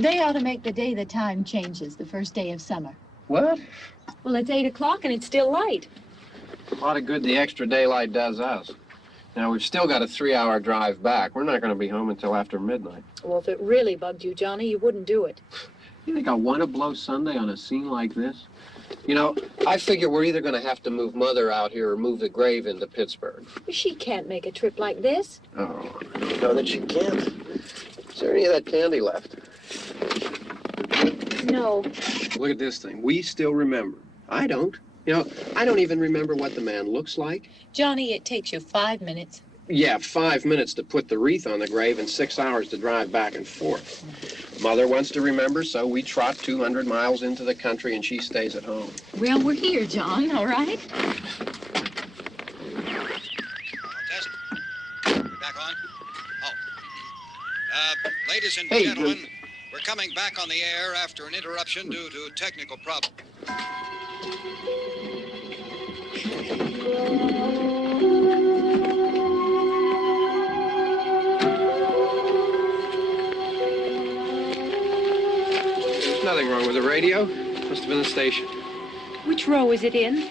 They ought to make the day the time changes, the first day of summer. What? Well, it's 8 o'clock and it's still light. A lot of good the extra daylight does us. Now, we've still got a 3-hour drive back. We're not going to be home until after midnight. Well, if it really bugged you, Johnny, you wouldn't do it. You think I want to blow Sunday on a scene like this? You know, I figure we're either going to have to move Mother out here or move the grave into Pittsburgh. She can't make a trip like this. Oh, I don't know that she can't. Is there any of that candy left? No. Look at this thing. We still remember. I don't. You know, I don't even remember what the man looks like. Johnny, it takes you 5 minutes. Yeah, 5 minutes to put the wreath on the grave and 6 hours to drive back and forth. Mother wants to remember, so we trot 200 miles into the country and she stays at home. Well, we're here, John, all right? Test. We're back on? Oh. Ladies and gentlemen, we're coming back on the air after an interruption due to technical problems. There's nothing wrong with the radio. Must have been the station. Which row is it in?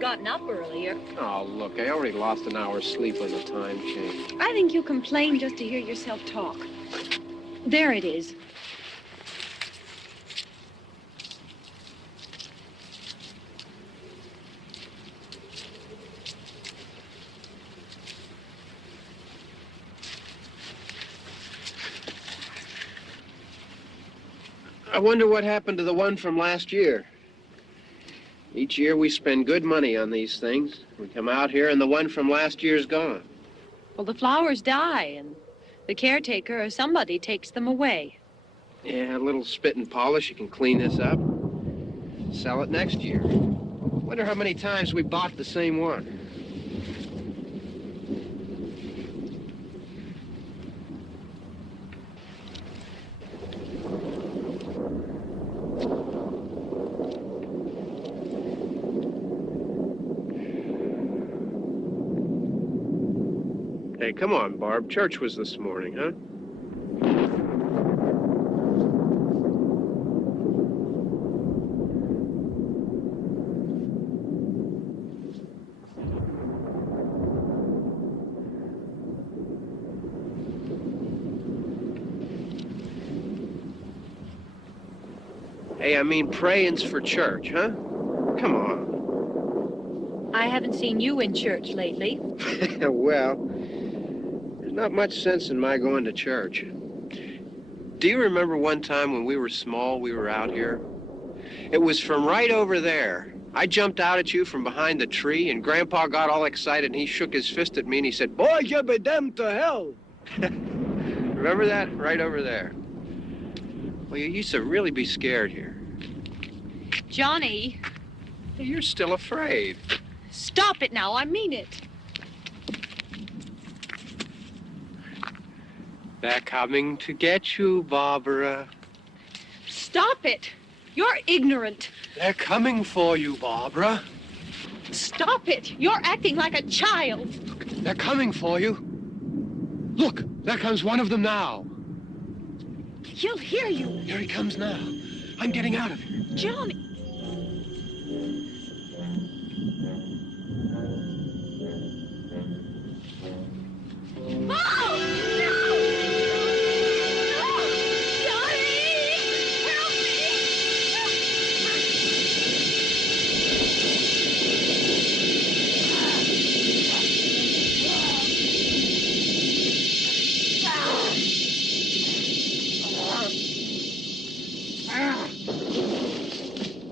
Gotten up earlier. Oh, look, I already lost an hour's sleep when the time changed. I think you complain just to hear yourself talk. There it is. I wonder what happened to the one from last year. Each year we spend good money on these things. We come out here and the one from last year's gone. Well, the flowers die and the caretaker or somebody takes them away. Yeah, a little spit and polish, you can clean this up. Sell it next year. Wonder how many times we bought the same one. Hey, come on, Barb. Church was this morning, huh? Hey, I mean, praying's for church, huh? Come on. I haven't seen you in church lately. Well, there's not much sense in my going to church. Do you remember one time when we were small, we were out here? It was from right over there. I jumped out at you from behind the tree, and Grandpa got all excited, and he shook his fist at me, and he said, "Boy, you be damned to hell." Remember that? Right over there. Well, you used to really be scared here. Johnny, You're still afraid. stop it now. I mean it. They're coming to get you, Barbara. Stop it. You're ignorant. They're coming for you, Barbara. Stop it. You're acting like a child. They're coming for you. Look, there comes one of them now. He'll hear you. Here he comes now. I'm getting out of here. Johnny. Oh! No! No! Johnny! Help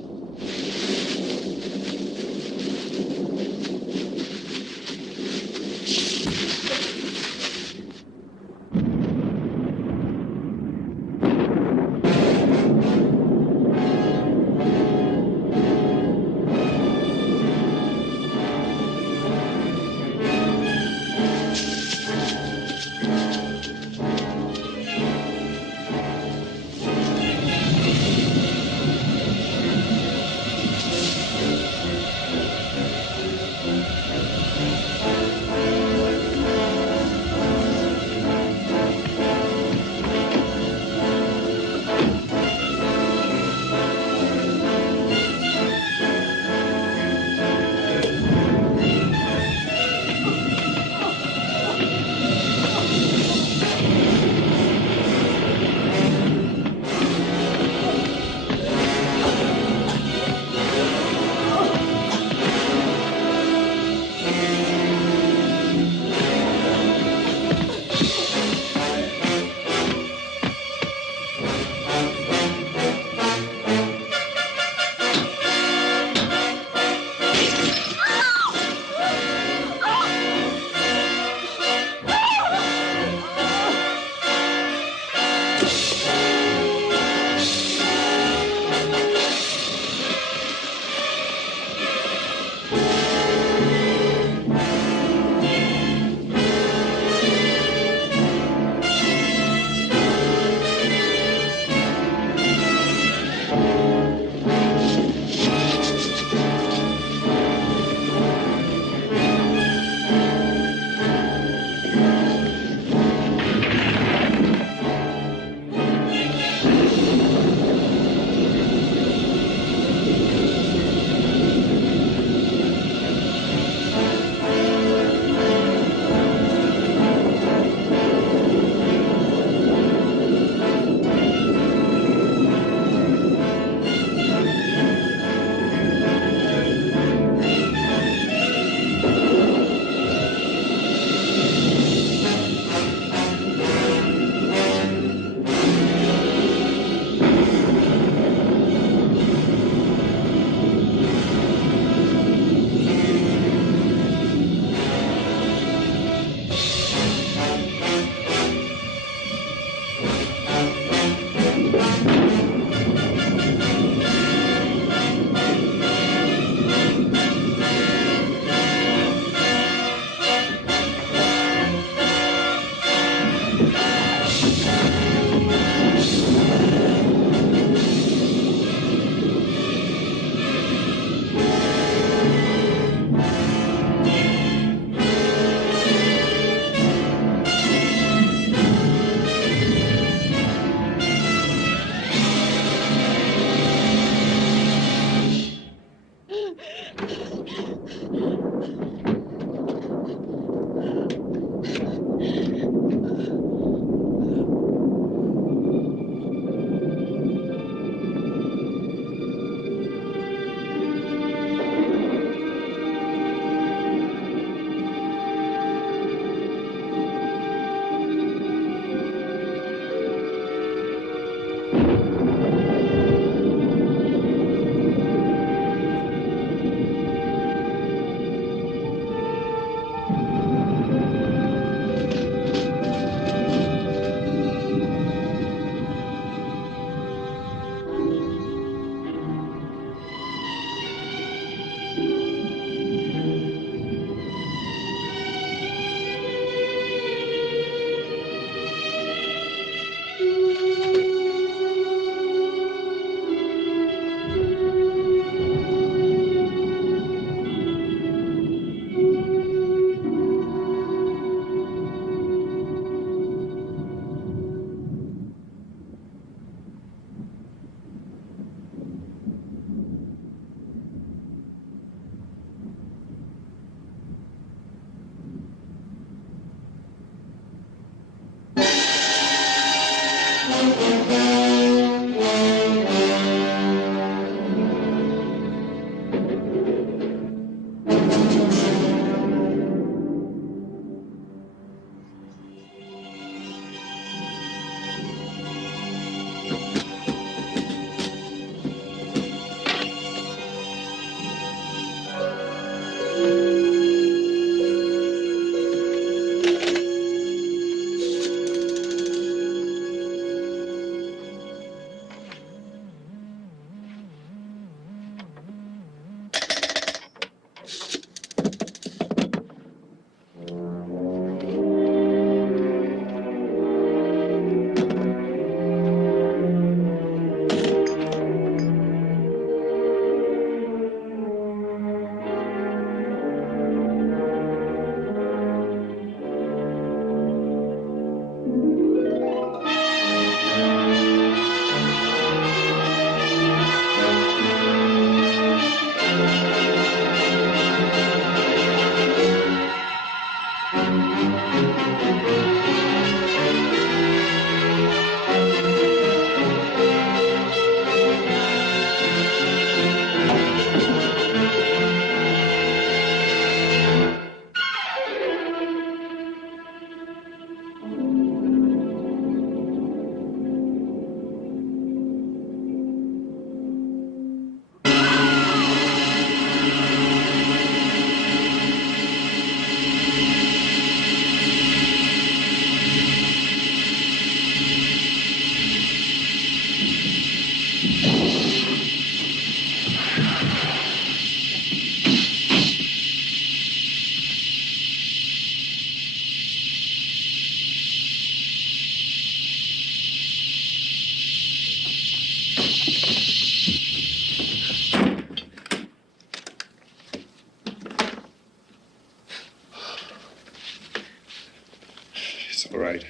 All right.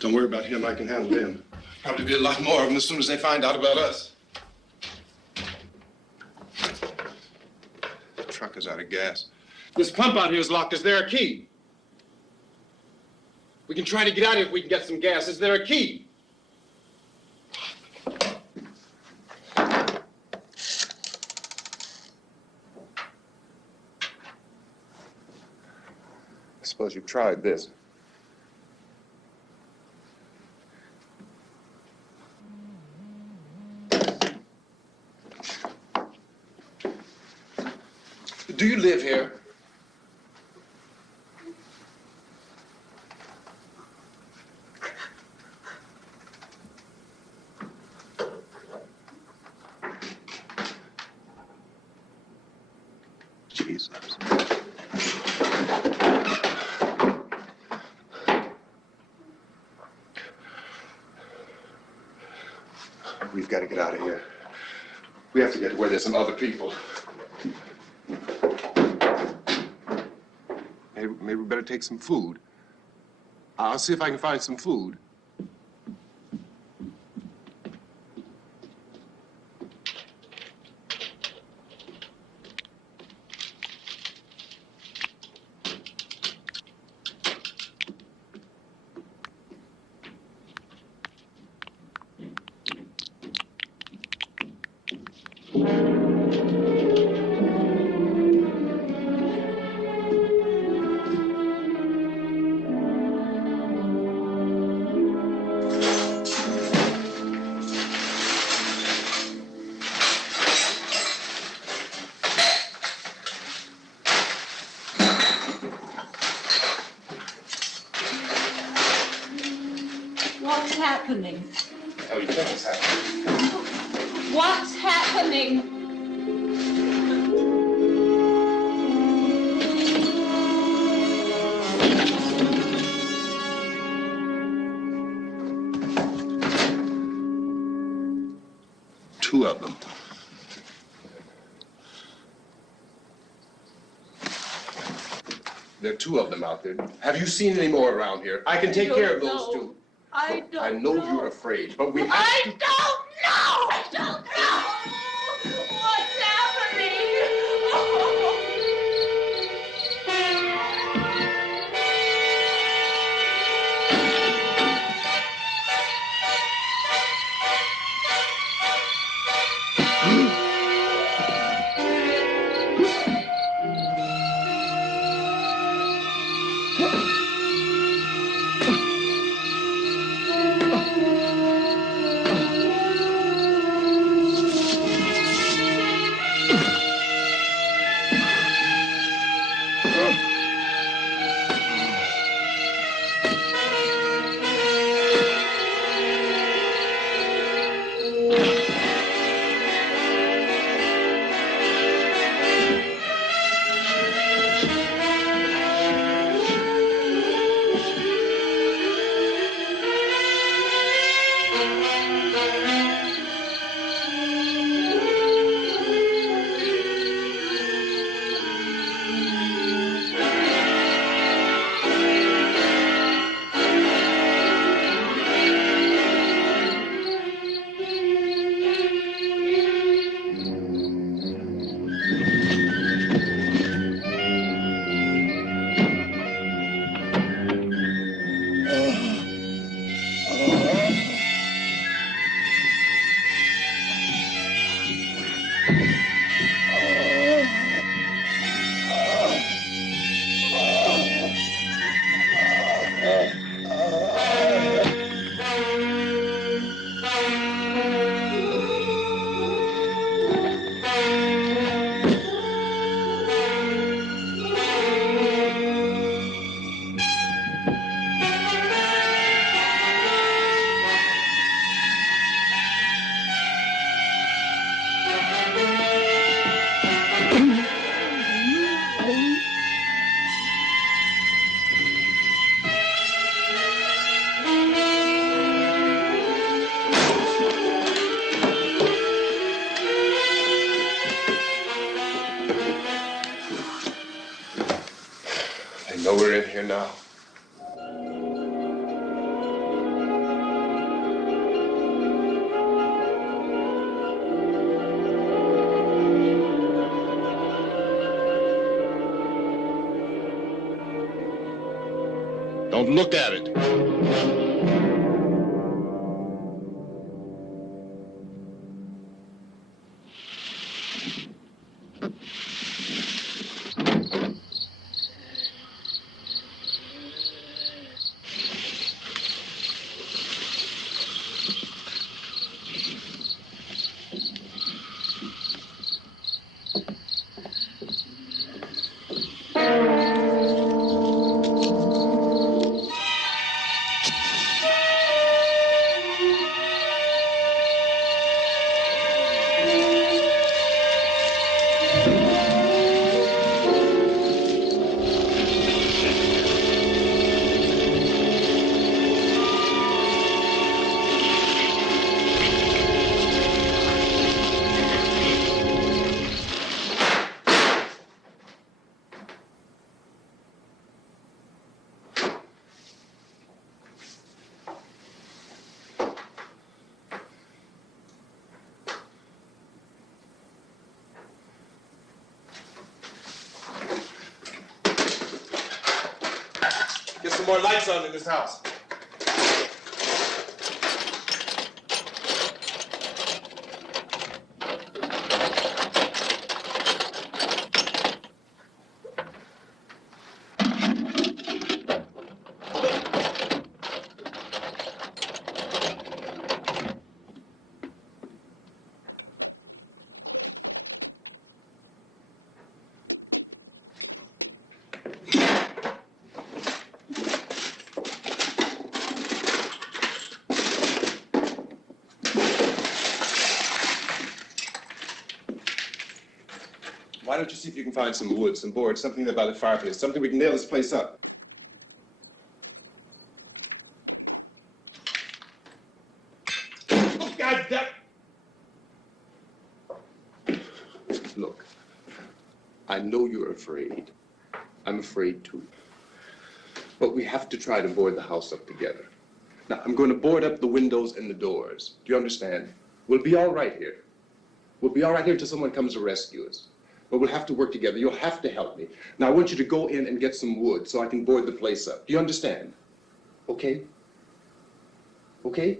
Don't worry about him. I can handle them. Probably be a lot more of them as soon as they find out about us. The truck is out of gas. This pump out here is locked. Is there a key? We can try to get out of here if we can get some gas. Is there a key? I suppose you've tried this. Do you live here? Jesus. We've got to get out of here. We have to get to where there's some other people. Maybe we better take some food. I'll see if I can find some food. What's happening? Oh, you think it's happening? What's happening? Two of them. There are two of them out there. Have you seen any more around here? I can take care of those two. I don't I know you're afraid, but we have I to... don't know! I don't know! What's happening? know we're in here now. Don't look at it. Get some more lights on in this house. Why don't you see if you can find some wood, some boards, something there by the fireplace, something we can nail this place up. Oh, God damn! Look, I know you're afraid. I'm afraid too. But we have to try to board the house up together. Now, I'm going to board up the windows and the doors. Do you understand? We'll be all right here. We'll be all right here until someone comes to rescue us. But we'll have to work together. You'll have to help me. Now, I want you to go in and get some wood so I can board the place up. Do you understand? Okay? Okay?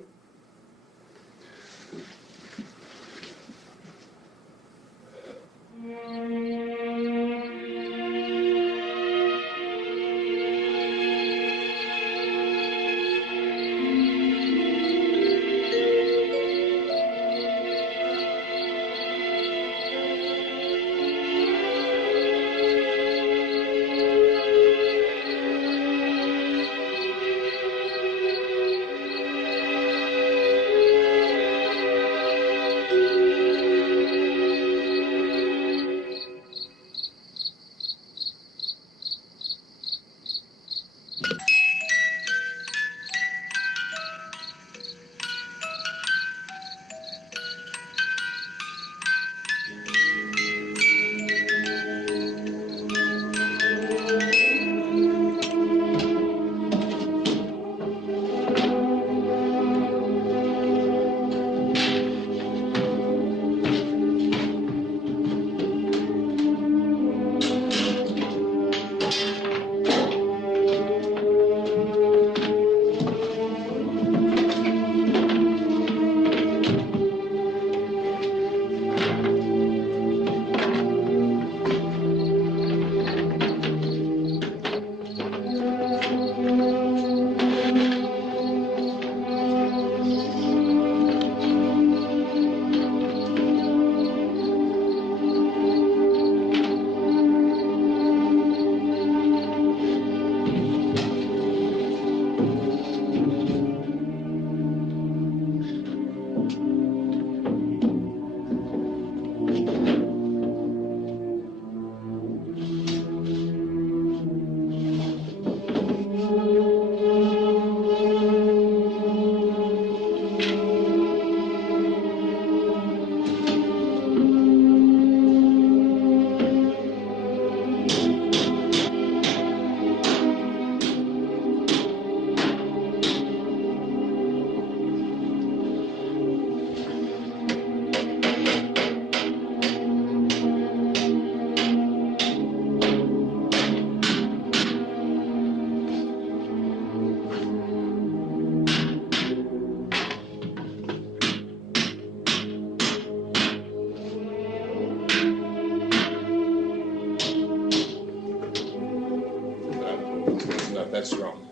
That's wrong.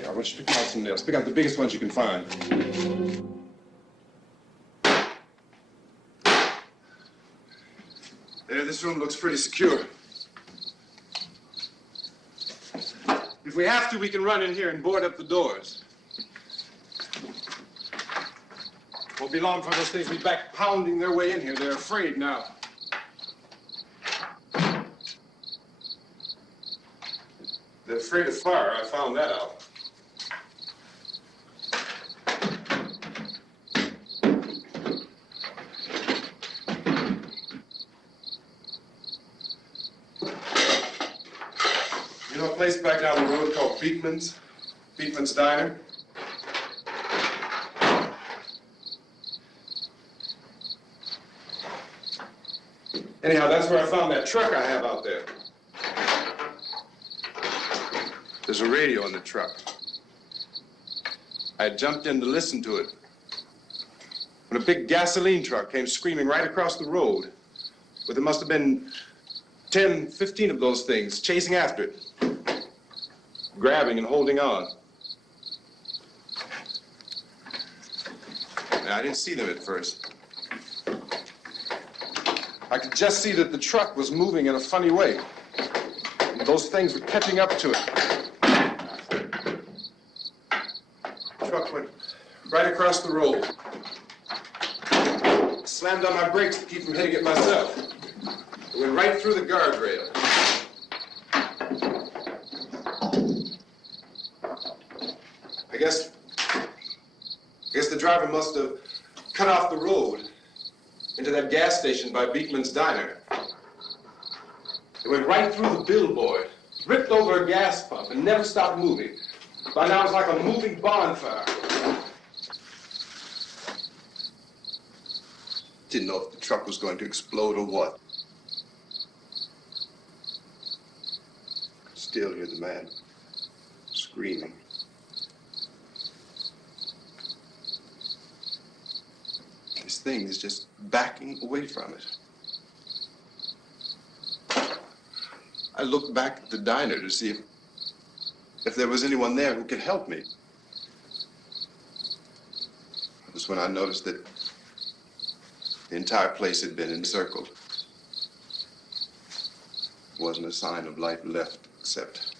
Yeah, I want you to pick out some nails. Pick out the biggest ones you can find. There, this room looks pretty secure. If we have to, we can run in here and board up the doors. Won't be long for those things to be back pounding their way in here. They're afraid now. They're afraid of fire. I found that out. You know a place back down the road called Beekman's? Beekman's Diner? Anyhow, that's where I found that truck I have out there. There's a radio in the truck. I jumped in to listen to it when a big gasoline truck came screaming right across the road. But there must have been 10, 15 of those things chasing after it, grabbing and holding on. Now, I didn't see them at first. I could just see that the truck was moving in a funny way. And those things were catching up to it. The truck went right across the road. Slammed on my brakes to keep from hitting it myself. It went right through the guardrail. I guess the driver must have cut off the road into that gas station by Beekman's Diner. It went right through the billboard, ripped over a gas pump, and never stopped moving. By now, it's like a moving bonfire. Didn't know if the truck was going to explode or what. Still hear the man screaming. This thing is just backing away from it. I looked back at the diner to see if there was anyone there who could help me. It was when I noticed that the entire place had been encircled. There wasn't a sign of life left except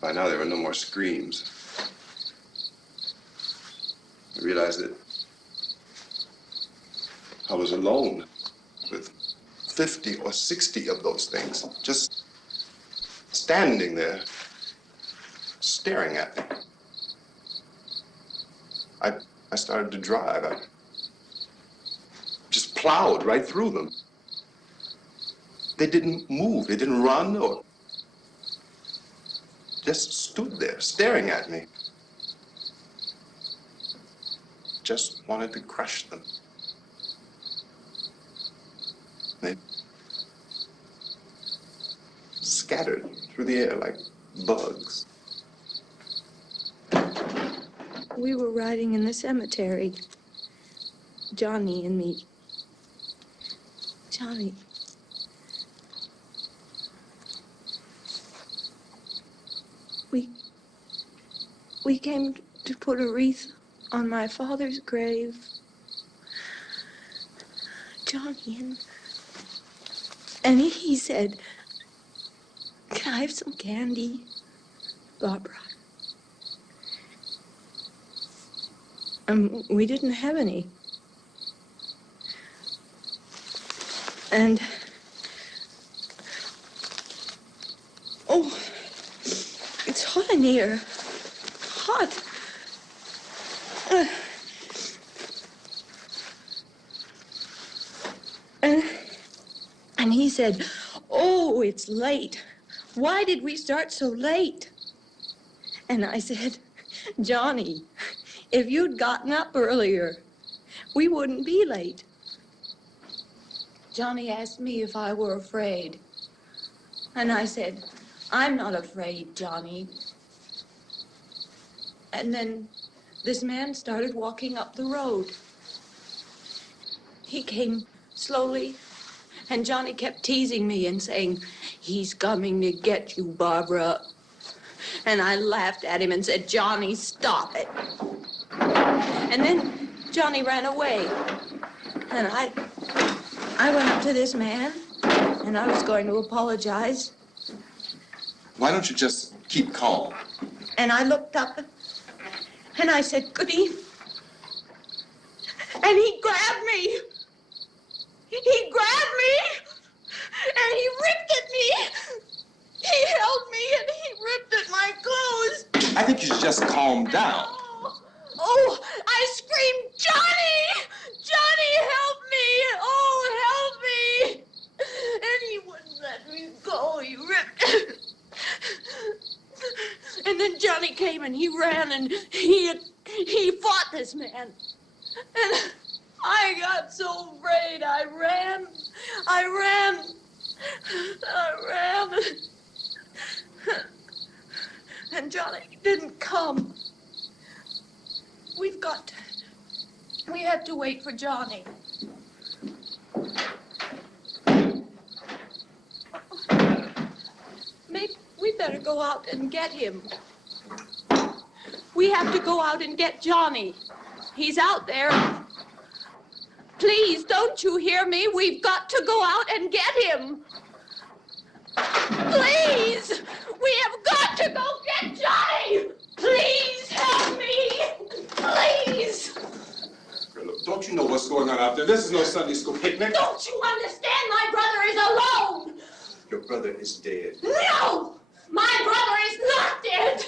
by now there were no more screams. I realized that I was alone with 50 or 60 of those things, just standing there, staring at me. I started to drive. I just plowed right through them. They didn't move, they didn't run or just stood there, staring at me. Just wanted to crush them. They scattered through the air like bugs. We were riding in the cemetery, Johnny and me. Johnny. We came to put a wreath on my father's grave. Johnny, and he said, "Can I have some candy, Barbara?" We didn't have any. And, oh, it's hot in here. Hot. And he said, "Oh, it's late. Why did we start so late?" And I said, "Johnny, if you'd gotten up earlier, we wouldn't be late." Johnny asked me if I were afraid. And I said, "I'm not afraid, Johnny." And then this man started walking up the road. He came slowly, and Johnny kept teasing me and saying, "He's coming to get you, Barbara." And I laughed at him and said, "Johnny, stop it." And then Johnny ran away. And I went up to this man, and I was going to apologize. Why don't you just keep calm? And I looked up, and I said, "Good evening." And he grabbed me. He grabbed me, and he ripped at me. He held me, and he ripped at my clothes. I think you should just calm down. Oh, I screamed, "Johnny! Johnny, help me! Oh, help me!" And he wouldn't let me go. He ripped. And then Johnny came and he ran and he fought this man. And I got so afraid. I ran. And Johnny didn't come. We have to wait for Johnny. Maybe we better go out and get him. We have to go out and get Johnny. He's out there. Please, don't you hear me? We've got to go out and get him. Please, we have got to go get Johnny. Please help me. Please. Look, don't you know what's going on out there? This is no Sunday school picnic. Don't you understand? My brother is alone. Your brother is dead. No! My brother is not dead!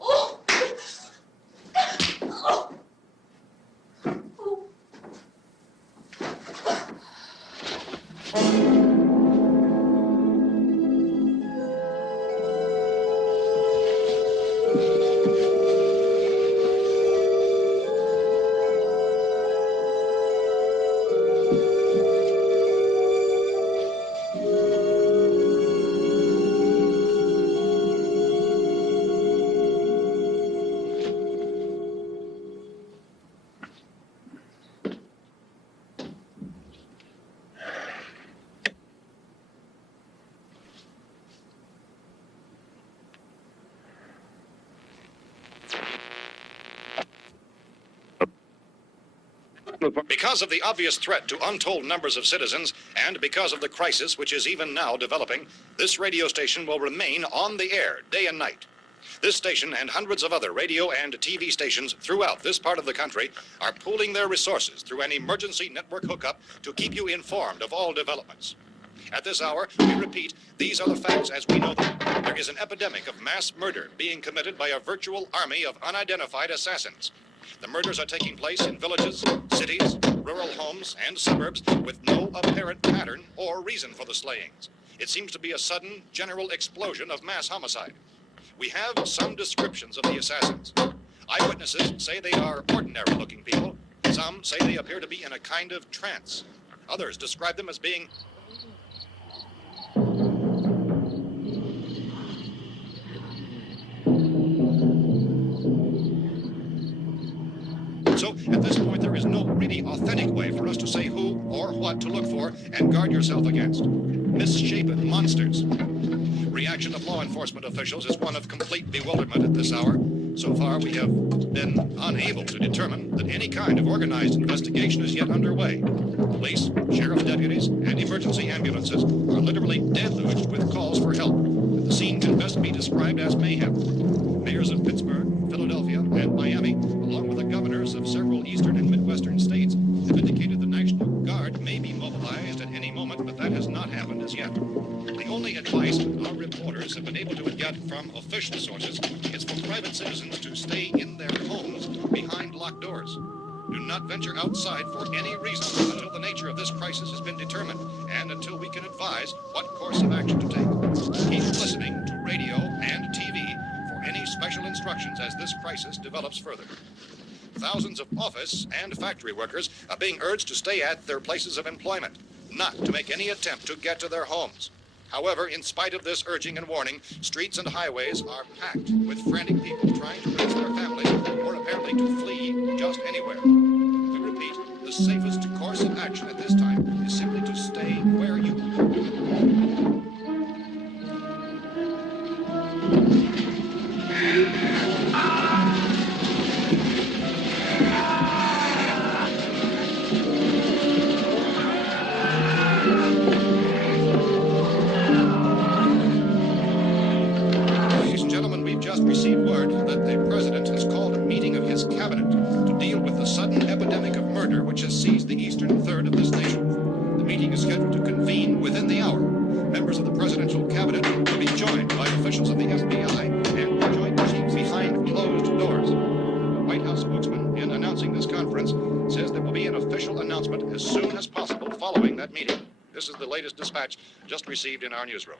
Oh. Oh. Because of the obvious threat to untold numbers of citizens, and because of the crisis which is even now developing, this radio station will remain on the air day and night. This station and hundreds of other radio and TV stations throughout this part of the country are pooling their resources through an emergency network hookup to keep you informed of all developments. At this hour, we repeat, these are the facts as we know them. There is an epidemic of mass murder being committed by a virtual army of unidentified assassins. The murders are taking place in villages, cities, rural homes, and suburbs with no apparent pattern or reason for the slayings. It seems to be a sudden, general explosion of mass homicide. We have some descriptions of the assassins. Eyewitnesses say they are ordinary-looking people. Some say they appear to be in a kind of trance. Others describe them as being So, at this point, there is no really authentic way for us to say who or what to look for and guard yourself against. Misshapen monsters. Reaction of law enforcement officials is one of complete bewilderment at this hour. So far, we have been unable to determine that any kind of organized investigation is yet underway. Police, sheriff's deputies, and emergency ambulances are literally deluged with calls for help. The scene can best be described as mayhem. Mayors of Pittsburgh, Philadelphia, and Miami, along with the governors of several eastern and midwestern states, have indicated the National Guard may be mobilized at any moment, but that has not happened as yet. The only advice our reporters have been able to get from official sources is for private citizens to stay in their homes behind locked doors. Do not venture outside for any reason until the nature of this crisis has been determined and until we can advise what course of action to take. Keep listening to radio and TV for any special instructions as this crisis develops further. Thousands of office and factory workers are being urged to stay at their places of employment, not to make any attempt to get to their homes. However, in spite of this urging and warning, streets and highways are packed with frantic people trying to raise their families or apparently to flee just anywhere. We repeat, the safest course of action at this time is simply to stay which has seized the eastern third of this nation. The meeting is scheduled to convene within the hour. Members of the presidential cabinet will be joined by officials of the FBI and joint chiefs behind closed doors. The White House spokesman, in announcing this conference, says there will be an official announcement as soon as possible following that meeting. This is the latest dispatch just received in our newsroom.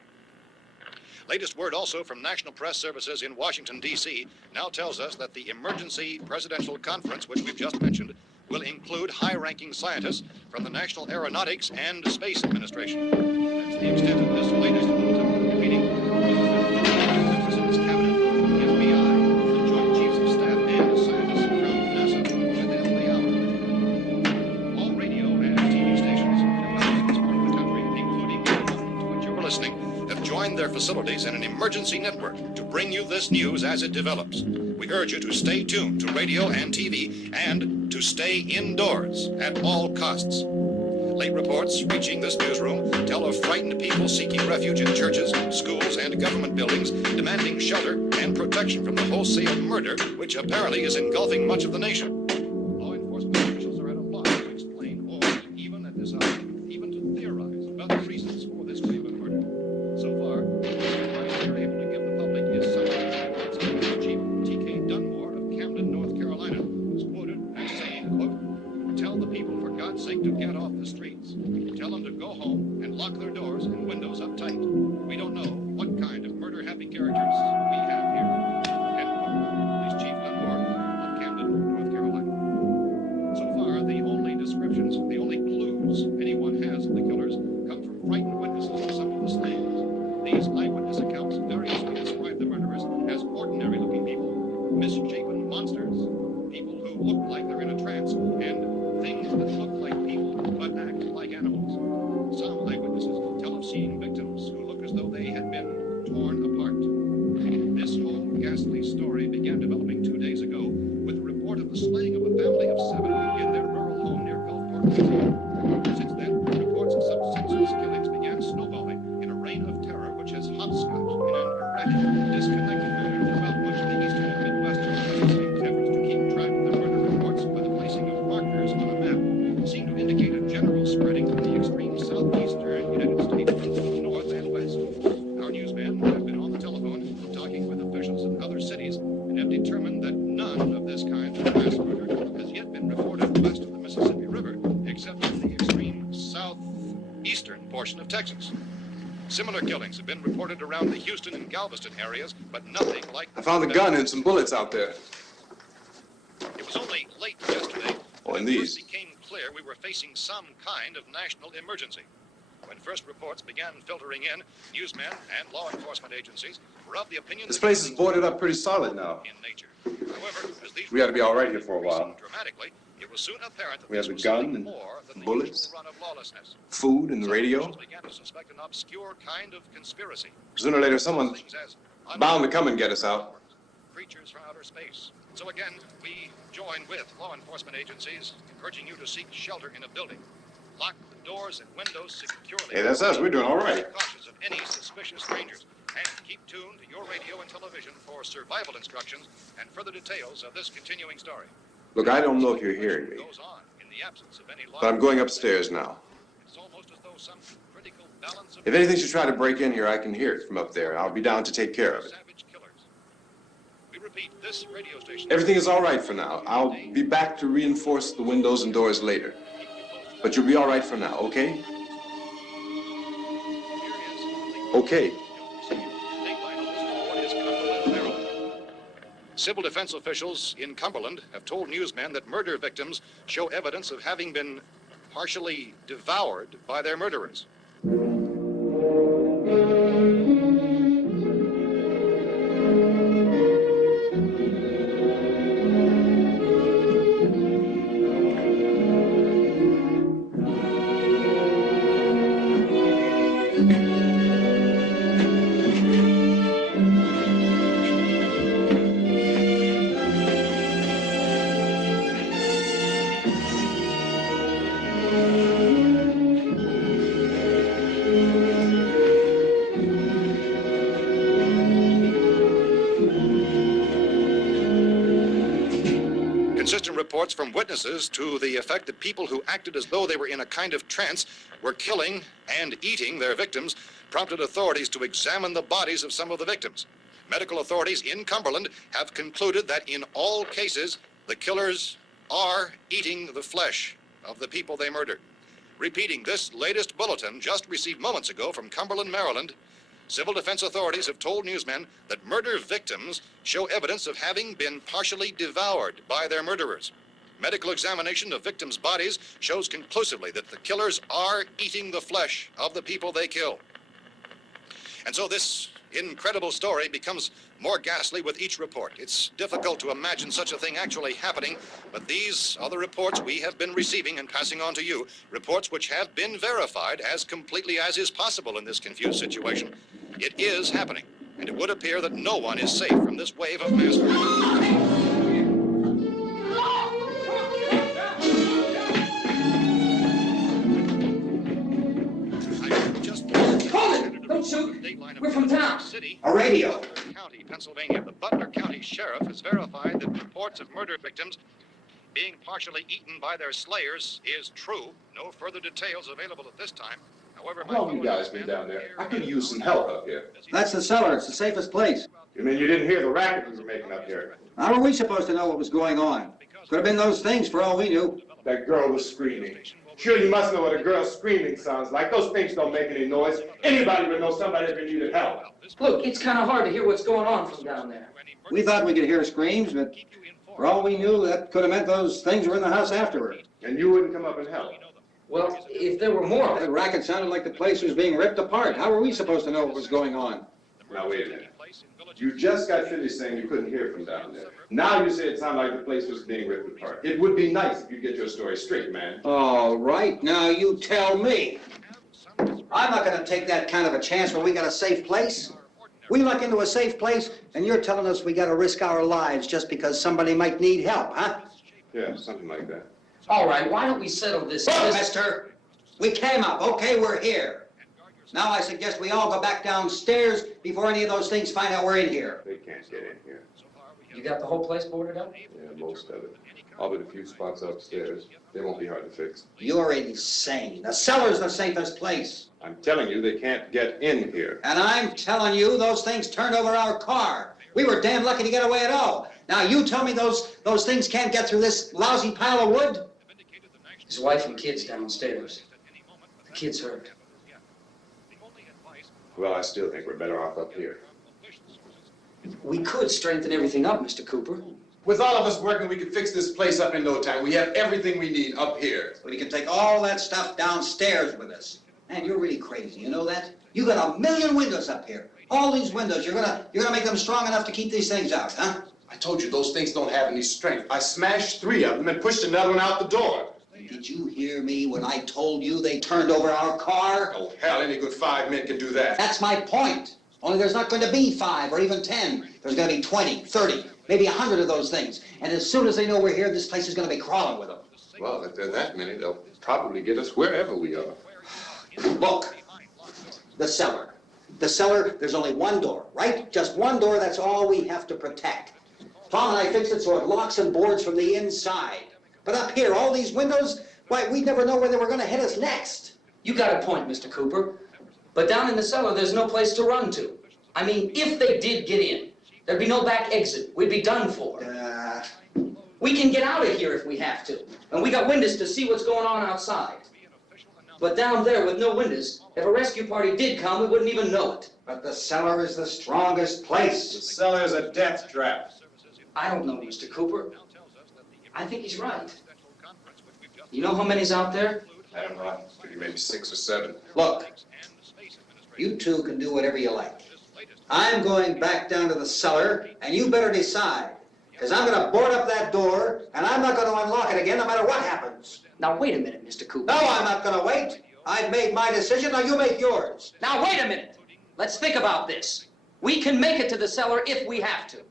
Latest word also from National Press Services in Washington, D.C. now tells us that the emergency presidential conference, which we've just mentioned, will include high-ranking scientists from the National Aeronautics and Space Administration. That's the extent of this latest bulletin meeting. Members of this cabinet, the FBI, the Joint Chiefs of Staff, and scientists from NASA within the hour. All radio and TV stations from this part of the country, including to which you're listening, have joined their facilities in an emergency network to bring you this news as it develops. We urge you to stay tuned to radio and TV and to stay indoors at all costs. Late reports reaching this newsroom tell of frightened people seeking refuge in churches, schools, and government buildings, demanding shelter and protection from the wholesale murder which apparently is engulfing much of the nation. Law enforcement officials are at a loss to explain or, even at this hour, even to theorize about the reasons for this grave of murder. So far, the advice they're able to give the public is something. Chief T.K. Dunmore of Camden, North Carolina, was quoted as saying, quote, "Tell the people, for God's sake, to get off the streets. Tell them to go home and lock their doors and windows up tight. We don't know what kind of murder-happy characters we have here." End quote. This Chief Dunmore of Camden, North Carolina. So far, the only descriptions, the only clues anyone has of the killers come from frightened witnesses of some of the slayings. These eyewitness accounts variously describe the murderers as ordinary-looking people, misshapen monsters, people who look like they're in a trance, and things that look like people but act like animals. Some eyewitnesses tell of seeing victims who look as though they had been torn apart. This whole ghastly story began developing 2 days ago with a report of the slaying of a family of 7 in their rural home near Gulfport, Virginia. Since then, reports of such senseless killings began snowballing in a reign of terror which has hopscotched in an erratic, disconnected manner throughout much of the eastern and midwestern United States. Efforts to keep track of the murder reports by the placing of markers on a map seem to indicate a general spreading from the extreme southeastern United States to the north and west. Our newsmen have been on the telephone talking with officials in other cities and have determined that none of this kind of mass murder has yet been reported west of the Mississippi River, except in the extreme southeastern portion of Texas. Similar killings have been reported around the Houston and Galveston areas, but nothing like... I found a gun and some bullets out there. It was only late yesterday Oh, and that it these. first became clear we were facing some kind of national emergency. When first reports began filtering in, newsmen and law enforcement agencies were of the opinion This that place is things boarded up pretty solid now. in nature. However, as these We ought to be all right here reports for a while. increased dramatically, it was soon apparent that We have this a was gun something and more than the bullets, usual run of lawlessness. Food and the Some radio. officials began to suspect an obscure kind of conspiracy. Sooner or later, someone's Things as bound to come and get us out. creatures from outer space. So again, we join with law enforcement agencies, encouraging you to seek shelter in a building. Lock the doors and windows securely. Hey, that's us. We're doing all right. Be cautious of any suspicious strangers. And keep tuned to your radio and television for survival instructions and further details of this continuing story. Look, I don't know if you're hearing me, Goes on in the absence of any law. but I'm going upstairs now. It's almost as though some critical balance of If anything should try to break in here, I can hear it from up there. I'll be down to take care of it. savage killers. We repeat, this radio station. Everything is all right for now. I'll be back to reinforce the windows and doors later. But you'll be all right for now, okay? Okay. Civil defense officials in Cumberland have told newsmen that murder victims show evidence of having been partially devoured by their murderers. Inconsistent reports from witnesses to the effect that people who acted as though they were in a kind of trance were killing and eating their victims prompted authorities to examine the bodies of some of the victims. Medical authorities in Cumberland have concluded that in all cases, the killers are eating the flesh of the people they murdered. Repeating this latest bulletin just received moments ago from Cumberland, Maryland, civil defense authorities have told newsmen that murder victims show evidence of having been partially devoured by their murderers. Medical examination of victims' bodies shows conclusively that the killers are eating the flesh of the people they kill. And so this incredible story becomes more ghastly with each report. It's difficult to imagine such a thing actually happening, but these are the reports we have been receiving and passing on to you, reports which have been verified as completely as is possible in this confused situation. It is happening, and it would appear that no one is safe from this wave of mass murder. Don't shoot. We're from town. A radio. County, Pennsylvania. The Butler County Sheriff has verified that reports of murder victims being partially eaten by their slayers is true. No further details available at this time. However, How long you guys been down there? I could use some help up here. That's the cellar. It's the safest place. You mean you didn't hear the racket we were making up here? How were we supposed to know what was going on? Could have been those things for all we knew. That girl was screaming. Sure, you must know what a girl screaming sounds like. Those things don't make any noise. Anybody would know somebody ever needed help. Look, it's kind of hard to hear what's going on from down there. We thought we could hear screams, but for all we knew, that could have meant those things were in the house afterward. And you wouldn't come up and help? Well, if there were more. That racket sounded like the place was being ripped apart. How were we supposed to know what was going on? Now, wait a minute. You just got finished saying you couldn't hear from down there. Now you say it sounded like the place was being ripped apart. It would be nice if you get your story straight, man. All right, now you tell me. I'm not going to take that kind of a chance when we got a safe place. We luck into a safe place, and you're telling us we got to risk our lives just because somebody might need help, huh? Yeah, something like that. All right, why don't we settle this? Look, mister, we came up. Okay, we're here. Now I suggest we all go back downstairs before any of those things find out we're in here. They can't get in here. You got the whole place boarded up? Yeah, most of it. All but a few spots upstairs. They won't be hard to fix. You're insane. The cellar's the safest place. I'm telling you, they can't get in here. And I'm telling you, those things turned over our car. We were damn lucky to get away at all. Now you tell me those things can't get through this lousy pile of wood? His wife and kids downstairs. The kid's hurt. Well, I still think we're better off up here. We could strengthen everything up, Mr. Cooper. With all of us working, we can fix this place up in no time. We have everything we need up here. We can take all that stuff downstairs with us. Man, you're really crazy, you know that? You got 1 million windows up here. All these windows, you're gonna make them strong enough to keep these things out, huh? I told you those things don't have any strength. I smashed 3 of them and pushed another one out the door. Did you hear me when I told you they turned over our car? Oh, hell, any good 5 men can do that. That's my point. Only there's not going to be 5 or even 10. There's going to be 20, 30, maybe 100 of those things. And as soon as they know we're here, this place is going to be crawling with them. Well, if there are that many, they'll probably get us wherever we are. Look, the cellar. The cellar, there's only one door, right? Just one door, that's all we have to protect. Tom and I fixed it so it locks and boards from the inside. But up here, all these windows, why, we'd never know where they were going to hit us next. You got a point, Mr. Cooper. But down in the cellar, there's no place to run to. I mean, if they did get in, there'd be no back exit. We'd be done for. We can get out of here if we have to. And we got windows to see what's going on outside. But down there with no windows, if a rescue party did come, we wouldn't even know it. But the cellar is the strongest place. The cellar is a death trap. I don't know, Mr. Cooper. I think he's right. You know how many's out there? I don't know. Maybe 6 or 7. Look, you two can do whatever you like. I'm going back down to the cellar, and you better decide. Because I'm going to board up that door, and I'm not going to unlock it again no matter what happens. Now, wait a minute, Mr. Cooper. No, I'm not going to wait. I've made my decision, now you make yours. Now, wait a minute. Let's think about this. We can make it to the cellar if we have to.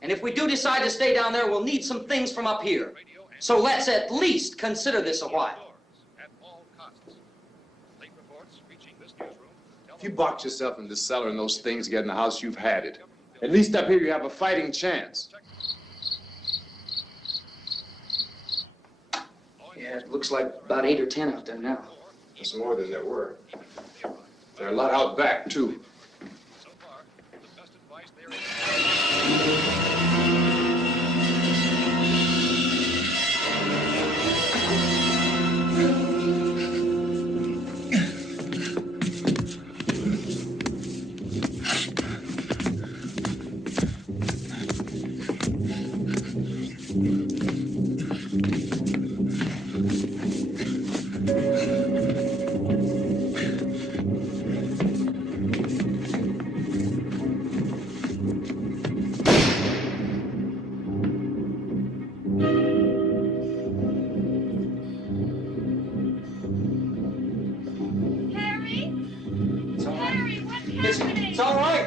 And if we do decide to stay down there, we'll need some things from up here. So let's at least consider this a while. If you box yourself in the cellar and those things get in the house, you've had it. At least up here you have a fighting chance. Yeah, it looks like about 8 or 10 out there now. There's more than there were. There are a lot out back, too. It's all right.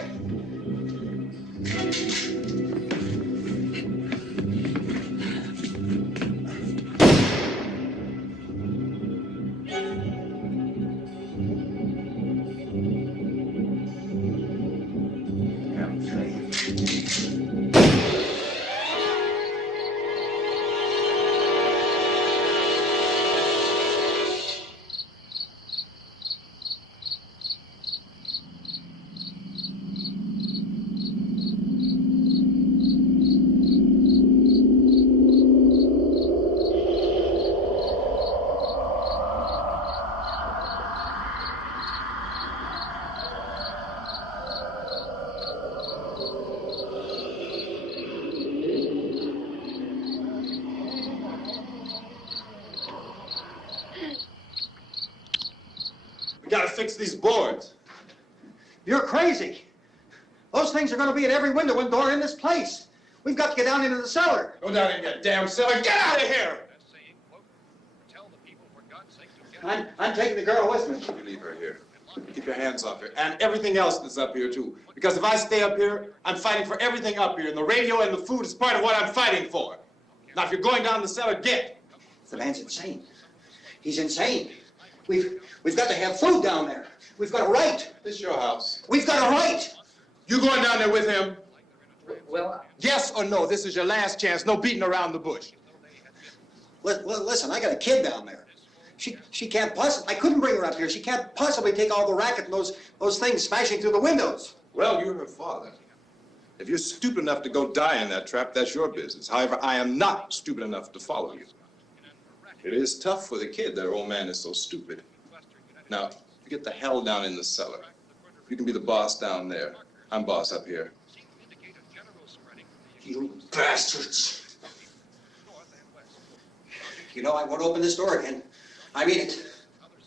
We gotta fix these boards. You're crazy. Those things are going to be at every window and door in this place. We've got to get down into the cellar. Go down in that damn cellar. Get out of here! I'm taking the girl with me. You leave her here. Keep your hands off her. And everything else that's up here, too. Because if I stay up here, I'm fighting for everything up here. And the radio and the food is part of what I'm fighting for. Now, if you're going down the cellar, get. The man's insane. He's insane. We've got to have food down there. We've got a right. This is your house. We've got a right. You going down there with him? Well, Yes or no? This is your last chance. No beating around the bush. Listen, I got a kid down there. She can't possibly, I couldn't bring her up here. She can't possibly take all the racket and those things smashing through the windows. Well, you're her father. If you're stupid enough to go die in that trap, that's your business. However, I am not stupid enough to follow you. It is tough for the kid that her old man is so stupid. Now, you get the hell down in the cellar. You can be the boss down there. I'm boss up here. You bastards. You know, I won't open this door again. I mean it.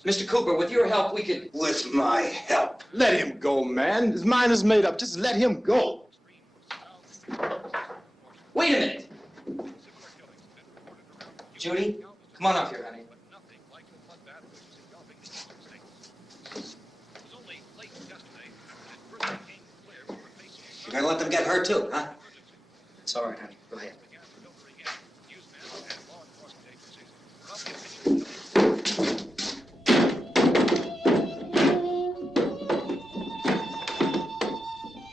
Mr. Cooper, with your help, we could... With my help. Let him go, man. His mind is made up. Just let him go. Wait a minute. Judy, come on up here, honey. You're gonna let them get hurt too, huh? It's all right, honey. Go ahead.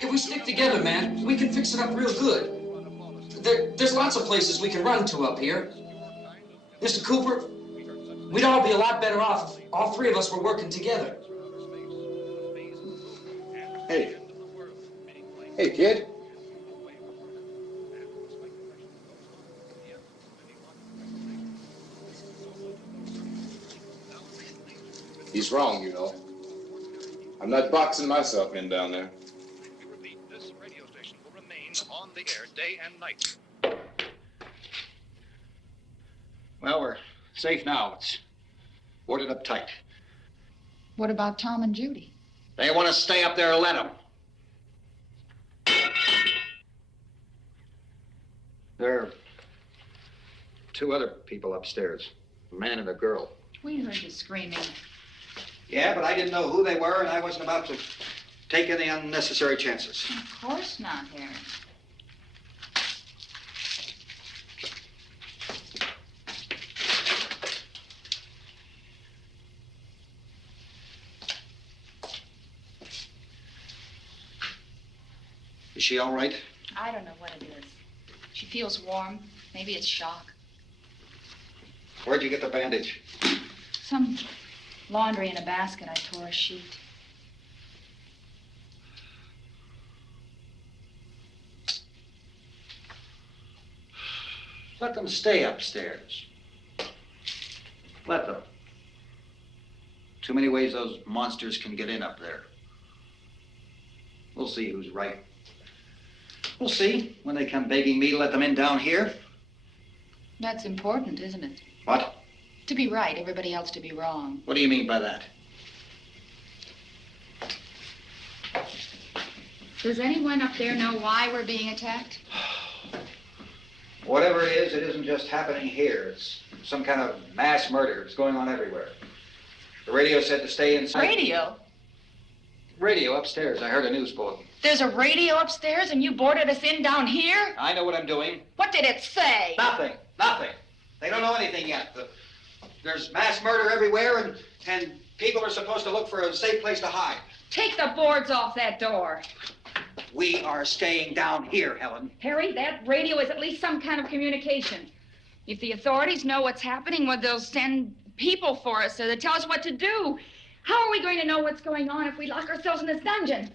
If we stick together, man, we can fix it up real good. There's lots of places we can run to up here. Mr. Cooper, we'd all be a lot better off if all three of us were working together. Hey. Hey, kid. He's wrong, you know. I'm not boxing myself in down there. We repeat, this radio station will remain on the air day and night. Well, we're safe now. It's boarded up tight. What about Tom and Judy? They want to stay up there, let them. There are two other people upstairs, a man and a girl. We heard you screaming. Yeah, but I didn't know who they were, and I wasn't about to take any unnecessary chances. Of course not, Harry. Is she all right? I don't know what it is. She feels warm. Maybe it's shock. Where'd you get the bandage? Some laundry in a basket. I tore a sheet. Let them stay upstairs. Let them. Too many ways those monsters can get in up there. We'll see who's right. We'll see when they come begging me to let them in down here. That's important, isn't it? What? To be right, everybody else to be wrong. What do you mean by that? Does anyone up there know why we're being attacked? Whatever it isn't just happening here. It's some kind of mass murder. It's going on everywhere. The radio said to stay inside. Radio? Radio upstairs. I heard a news bulletin. There's a radio upstairs and you boarded us in down here? I know what I'm doing. What did it say? Nothing. Nothing. They don't know anything yet. There's mass murder everywhere, and people are supposed to look for a safe place to hide. Take the boards off that door. We are staying down here, Helen. Harry, that radio is at least some kind of communication. If the authorities know what's happening, well, they'll send people for us to tell us what to do. How are we going to know what's going on if we lock ourselves in this dungeon?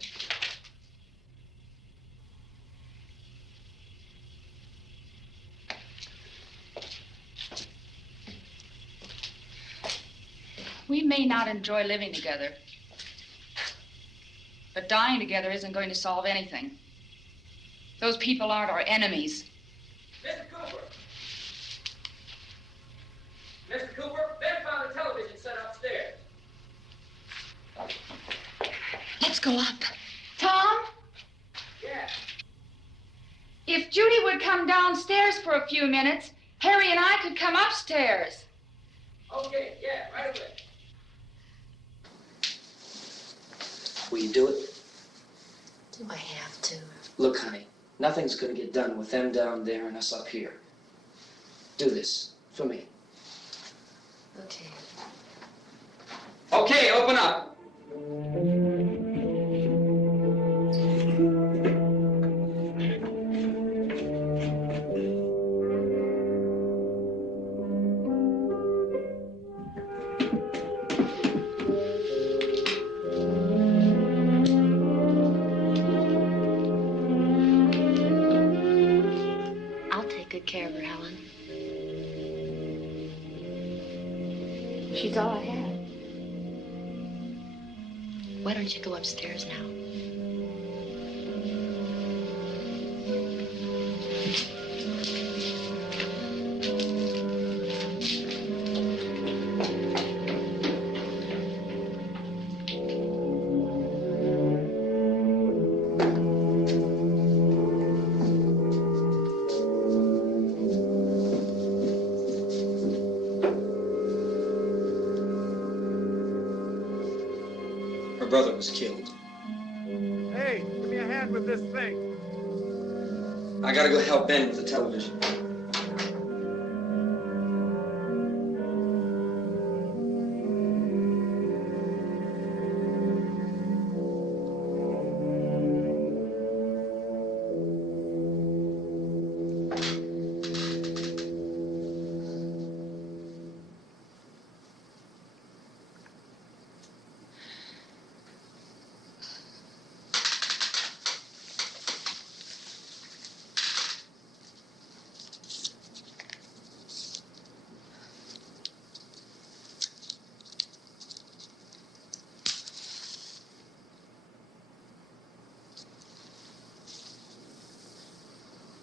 We may not enjoy living together, but dying together isn't going to solve anything. Those people aren't our enemies. Mr. Cooper! Mr. Cooper, Ben found a television set upstairs. Let's go up. Tom? Yeah. If Judy would come downstairs for a few minutes, Harry and I could come upstairs. Okay, yeah, right away. Will you do it? Do I have to? Look, honey, nothing's gonna get done with them down there and us up here. Do this for me. Okay. Okay, open up. I'll take good care of her, Helen. She's all I have. Why don't you go upstairs now? Her brother was killed. Hey, give me a hand with this thing. I gotta go help Ben with the television.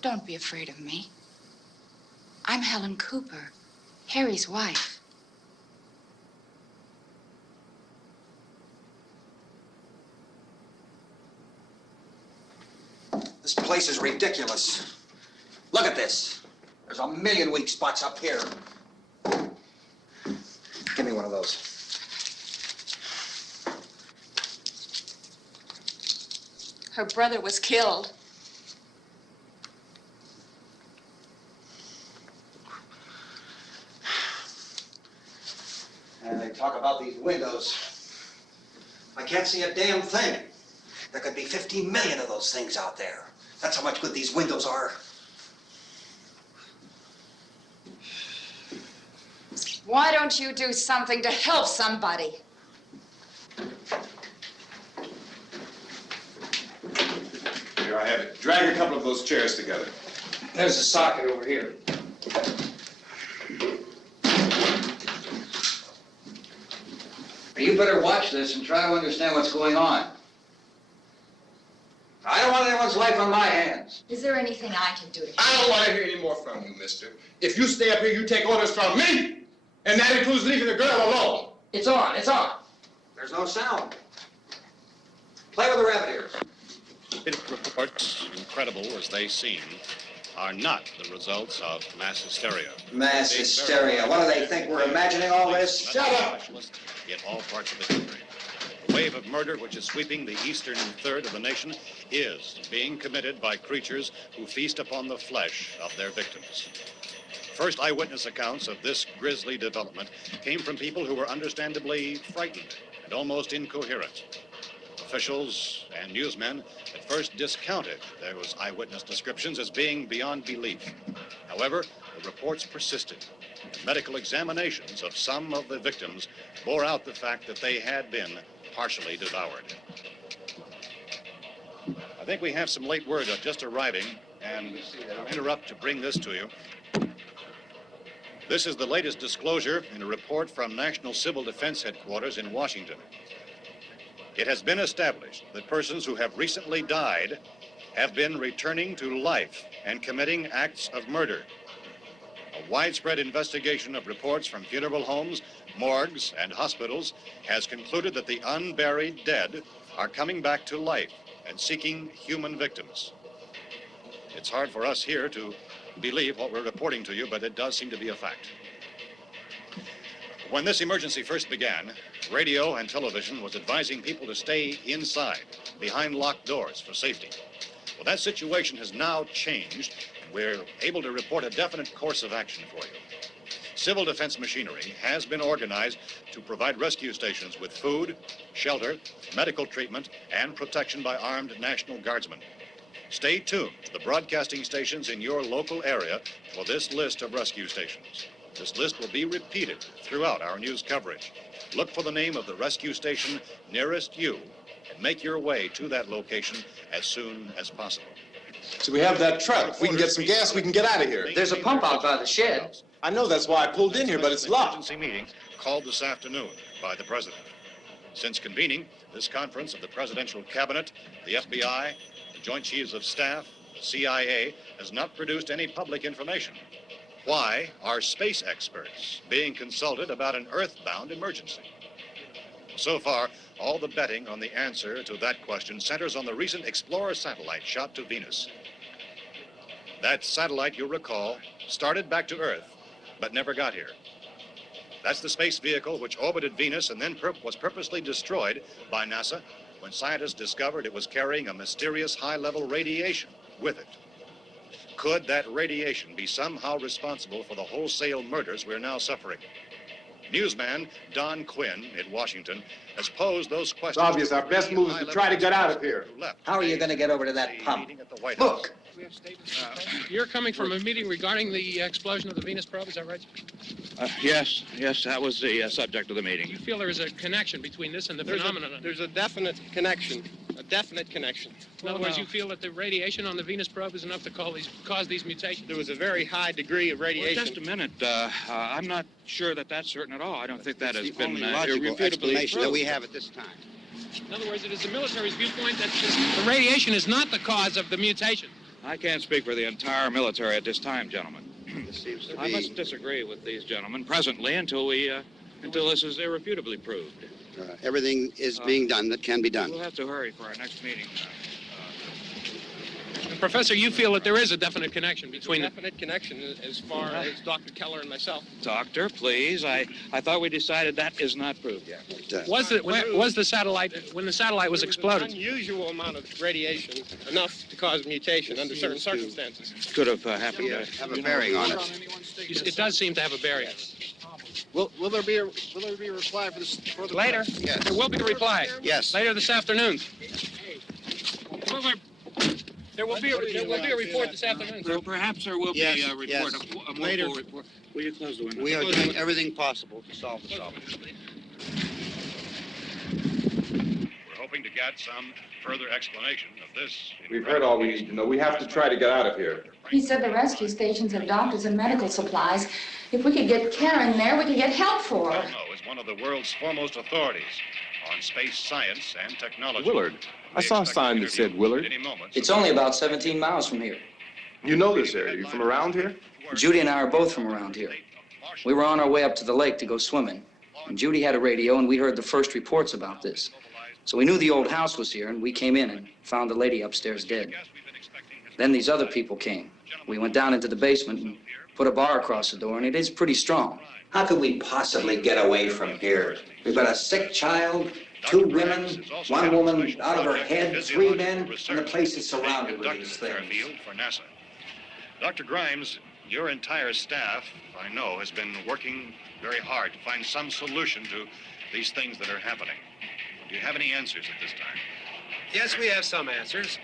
Don't be afraid of me. I'm Helen Cooper, Harry's wife. This place is ridiculous. Look at this. There's a million weak spots up here. Give me one of those. Her brother was killed. And they talk about these windows. I can't see a damn thing. There could be 15 million of those things out there. That's how much good these windows are. Why don't you do something to help somebody? Here I have it. Drag a couple of those chairs together. There's a socket over here. You better watch this and try to understand what's going on. I don't want anyone's life on my hands. Is there anything I can do to help? I don't want to hear any more from you, mister. If you stay up here, you take orders from me. And that includes leaving the girl alone. It's on, it's on. There's no sound. Play with the rabbit ears. Reports, incredible as they seem, are not the results of mass hysteria. Mass hysteria. What do they think? We're imagining all this? Shut up! In all parts of the country. The wave of murder which is sweeping the eastern third of the nation is being committed by creatures who feast upon the flesh of their victims. First eyewitness accounts of this grisly development came from people who were understandably frightened and almost incoherent. Officials and newsmen at first discounted those eyewitness descriptions as being beyond belief. However, the reports persisted. Medical examinations of some of the victims bore out the fact that they had been partially devoured. I think we have some late word just arriving, and I'll interrupt to bring this to you. This is the latest disclosure in a report from National Civil Defense Headquarters in Washington. It has been established that persons who have recently died have been returning to life and committing acts of murder. A widespread investigation of reports from funeral homes, morgues, and hospitals has concluded that the unburied dead are coming back to life and seeking human victims. It's hard for us here to believe what we're reporting to you, but it does seem to be a fact. When this emergency first began, radio and television was advising people to stay inside, behind locked doors for safety. Well, that situation has now changed, and we're able to report a definite course of action for you. Civil defense machinery has been organized to provide rescue stations with food, shelter, medical treatment, and protection by armed National Guardsmen. Stay tuned to the broadcasting stations in your local area for this list of rescue stations. This list will be repeated throughout our news coverage. Look for the name of the rescue station nearest you and make your way to that location as soon as possible. So we have that truck. If we can get some gas, we can get out of here. There's a pump out by the shed. I know, that's why I pulled in here, but it's locked. Emergency meeting called this afternoon by the president. Since convening this conference of the presidential cabinet, the FBI, the Joint Chiefs of Staff, the CIA has not produced any public information. Why are space experts being consulted about an earthbound emergency? So far, all the betting on the answer to that question centers on the recent Explorer satellite shot to Venus. That satellite, you'll recall, started back to Earth, but never got here. That's the space vehicle which orbited Venus and then was purposely destroyed by NASA when scientists discovered it was carrying a mysterious high-level radiation with it. Could that radiation be somehow responsible for the wholesale murders we're now suffering? Newsman Don Quinn in Washington has posed those questions. It's obvious our best move is to try to get out of here. How are you going to get over to that pump? Look! You're coming from a meeting regarding the explosion of the Venus probe, is that right? Yes, that was the subject of the meeting. You feel there is a connection between this and the phenomenon? There's a definite connection. In other words, you feel that the radiation on the Venus probe is enough to cause these mutations? There was a very high degree of radiation. Well, just a minute. I'm not sure that that's certain at all. I don't think that has been logical explanation that we have at this time. In other words, it is the military's viewpoint that the radiation is not the cause of the mutation. I can't speak for the entire military at this time, gentlemen. This seems to I be... must disagree with these gentlemen presently until this is irrefutably proved. Everything is being done that can be done. We'll have to hurry for our next meeting. Professor, you feel that there is a definite connection between There's a definite connection as far as Dr. Keller and myself. Doctor, please. I thought we decided that is not proved yet. Was the satellite, when the satellite was exploded? An unusual amount of radiation, enough to cause mutation under certain circumstances. Could have happened. Have a bearing on it. It does seem to have a bearing. Will there be a reply for the Later? Yes. There will be a reply. Yes. Later this afternoon. There will be a report this afternoon. So Perhaps there will be a report, yes. a more Later. full report. Will you close the window? We are doing everything possible to solve the problem. We're hoping to get some further explanation of this. We've heard all we need to know. We have to try to get out of here. He said the rescue stations have doctors and medical supplies. If we could get care in there, we could get help for her. Belno is one of the world's foremost authorities on space science and technology. Willard. I saw a sign that said Willard. It's only about 17 miles from here. You know this area. You from around here? Judy and I are both from around here. We were on our way up to the lake to go swimming. And Judy had a radio, and we heard the first reports about this. So we knew the old house was here, and we came in and found the lady upstairs dead. Then these other people came. We went down into the basement and put a bar across the door, and it is pretty strong. How could we possibly get away from here? We've got a sick child, 2 women, 1 woman out of her head, 3 men, and the place is surrounded with these things. For NASA. Dr. Grimes, your entire staff, I know, has been working very hard to find some solution to these things that are happening. Do you have any answers at this time? Yes, we have some answers.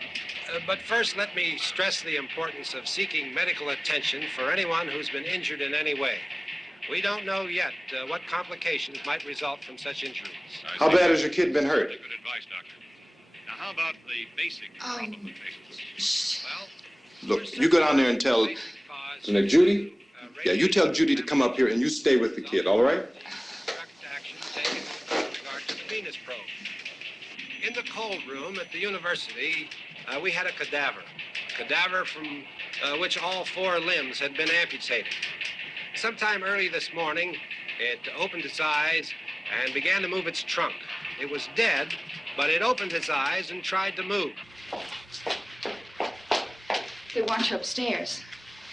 But first, let me stress the importance of seeking medical attention for anyone who's been injured in any way. We don't know yet what complications might result from such injuries. How bad has your kid been hurt? Good advice, Doctor. Now, how about the basic complications? Look, you go down there and tell Judy? Yeah, you tell Judy to come up here and you stay with the kid, all right? Action taken with regard to the Venus probe. In the cold room at the university, we had a cadaver from which all 4 limbs had been amputated. Sometime early this morning, it opened its eyes and began to move its trunk. It was dead, but it opened its eyes and tried to move. They want you upstairs.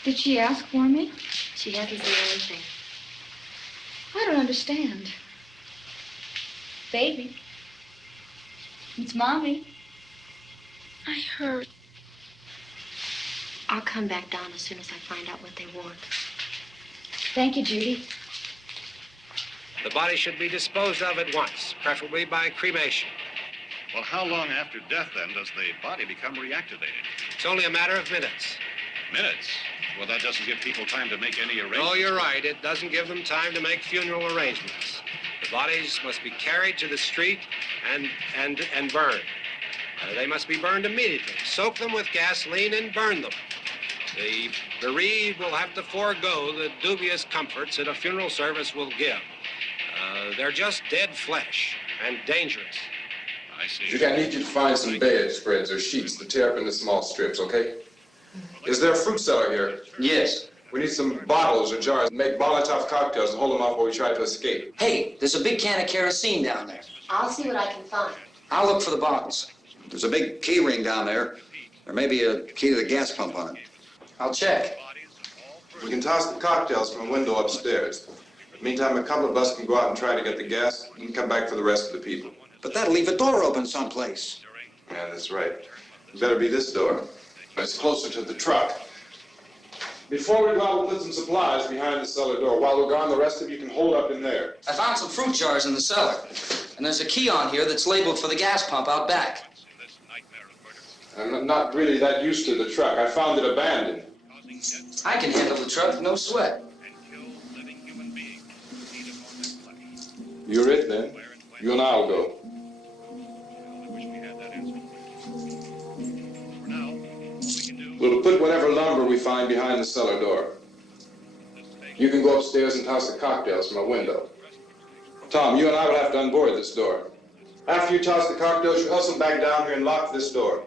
Did she ask for me? She hasn't seen anything. I don't understand. Baby. It's Mommy. I heard. I'll come back down as soon as I find out what they want. Thank you, Judy. The body should be disposed of at once, preferably by cremation. Well, how long after death, then, does the body become reactivated? It's only a matter of minutes. Minutes? Well, that doesn't give people time to make any arrangements. Oh, you're right. It doesn't give them time to make funeral arrangements. The bodies must be carried to the street and burned. They must be burned immediately. Soak them with gasoline and burn them. The bereaved will have to forego the dubious comforts that a funeral service will give. They're just dead flesh and dangerous. I see. Judy, I need you to find some bedspreads or sheets to tear up into small strips, okay? Is there a fruit cellar here? Yes. We need some bottles or jars. Make Molotov cocktails and hold them off while we try to escape. Hey, there's a big can of kerosene down there. I'll see what I can find. I'll look for the bottles. There's a big key ring down there. There may be a key to the gas pump on it. I'll check. We can toss the cocktails from a window upstairs. Meantime, a couple of us can go out and try to get the gas and come back for the rest of the people. But that'll leave a door open someplace. Yeah, that's right. It better be this door. It's closer to the truck. Before we go out, we'll put some supplies behind the cellar door. While we're gone, the rest of you can hold up in there. I found some fruit jars in the cellar. And there's a key on here that's labeled for the gas pump out back. I'm not really that used to the truck. I found it abandoned. I can handle the truck, no sweat. You're it, then. You and I'll go. We'll put whatever lumber we find behind the cellar door. You can go upstairs and toss the cocktails from a window. Tom, you and I will have to unboard this door. After you toss the cocktails, you hustle back down here and lock this door.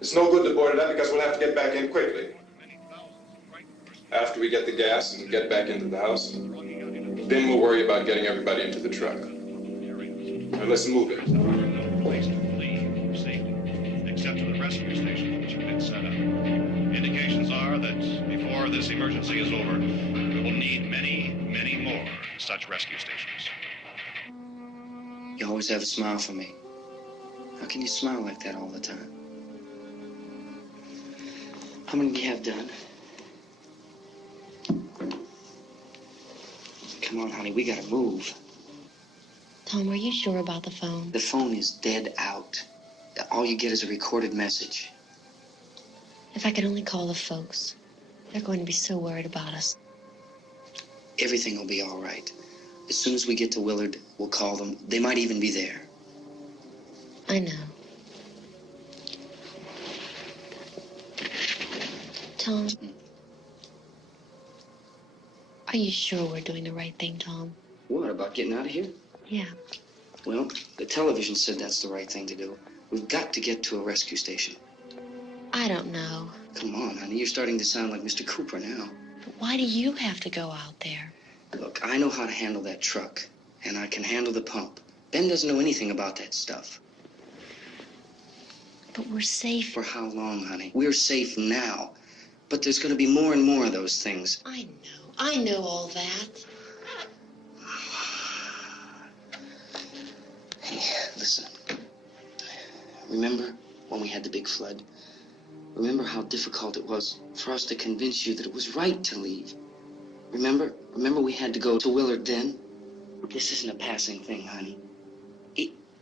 It's no good to board it up because we'll have to get back in quickly. After we get the gas and get back into the house, then we'll worry about getting everybody into the truck. Now let's move it. Except to the rescue station which have been set up. Indications are that before this emergency is over, we will need many, many more such rescue stations. You always have a smile for me. How can you smile like that all the time? How many do you have done? Come on, honey, we gotta move. Tom, are you sure about the phone? The phone is dead out. All you get is a recorded message. If I could only call the folks. They're going to be so worried about us. Everything will be all right. As soon as we get to Willard, we'll call them. They might even be there. I know. Tom, are you sure we're doing the right thing, Tom? What, about getting out of here? Yeah. Well, the television said that's the right thing to do. We've got to get to a rescue station. I don't know. Come on, honey. You're starting to sound like Mr. Cooper now. But why do you have to go out there? Look, I know how to handle that truck, and I can handle the pump. Ben doesn't know anything about that stuff. But we're safe. For how long, honey? We're safe now. But there's going to be more and more of those things. I know. I know all that. Hey, listen. Remember when we had the big flood? Remember how difficult it was for us to convince you that it was right to leave? Remember we had to go to Willard then? This isn't a passing thing, honey.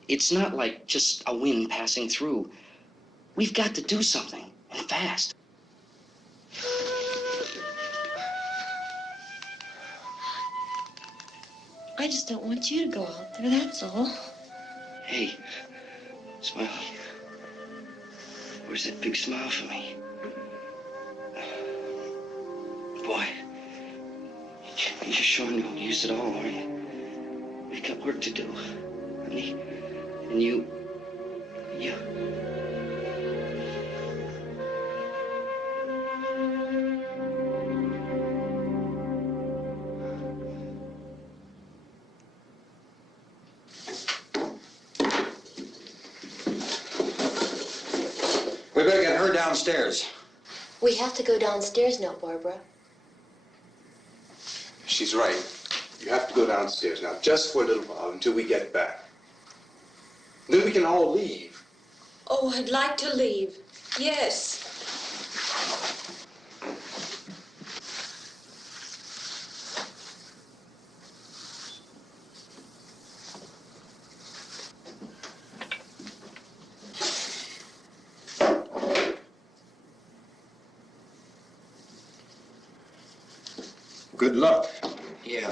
It's not like just a wind passing through. We've got to do something, and fast. I just don't want you to go out there, that's all. Hey, Smiley. Where's that big smile for me? Boy, you're sure no use at all, are you? We've got work to do, honey. And you... We better get her downstairs. We have to go downstairs now, Barbara. She's right. You have to go downstairs now, just for a little while, until we get back. Then we can all leave. Oh, I'd like to leave. Yes. Good luck. Yeah.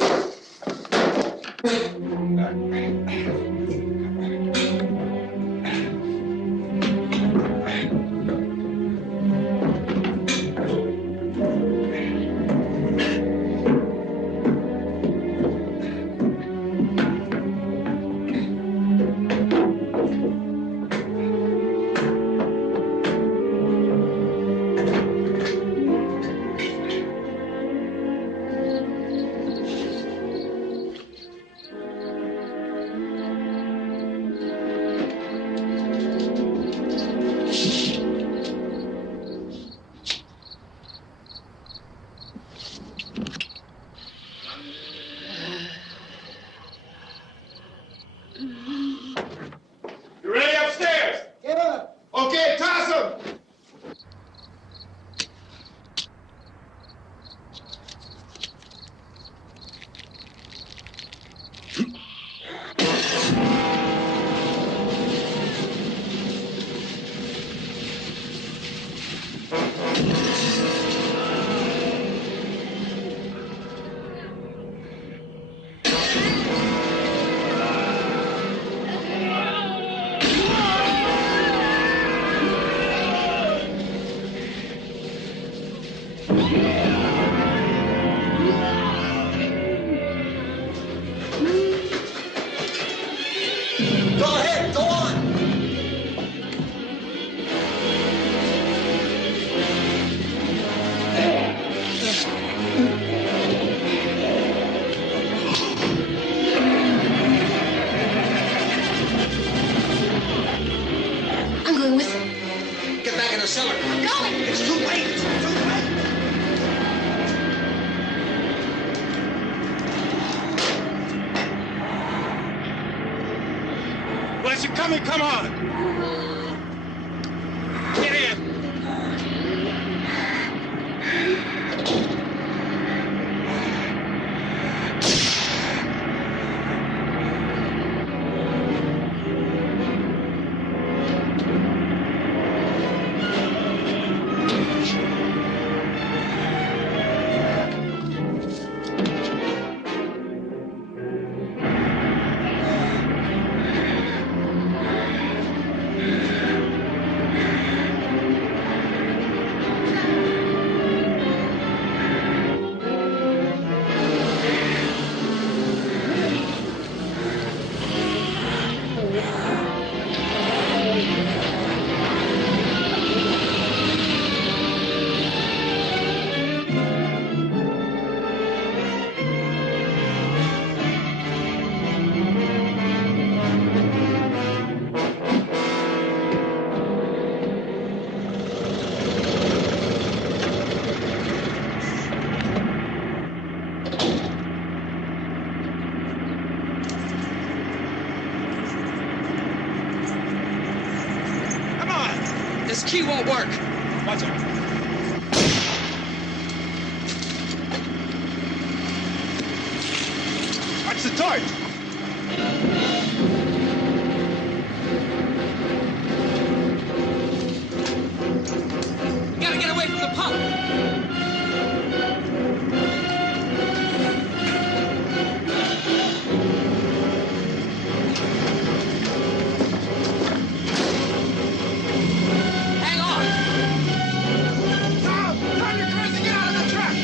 You ready upstairs? Yeah. Okay, toss 'em. Go ahead, go on. I'm going with him. Get back in the cellar. I'm going. It's too late. It's too late. Well, as you're coming, come on. Get in. key won't work. Watch it. Watch the torch. We gotta get away from the pump. Hang on. Tom, you're trying to get out of the truck.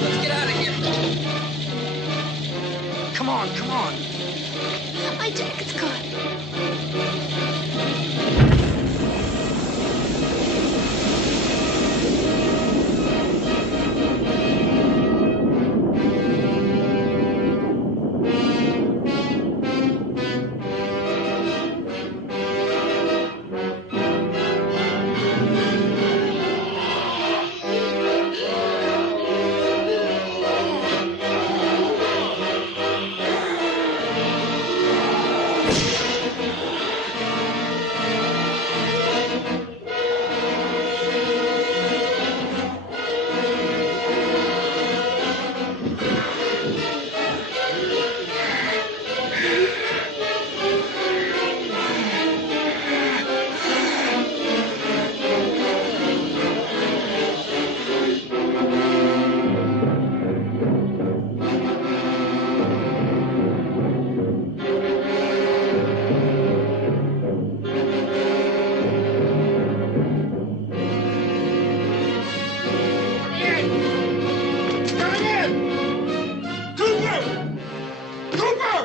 Let's get out of here. Come on, come on. My jacket's caught. Coming in! Cooper! Cooper!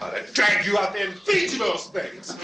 I'll drag you out there and feed you those things.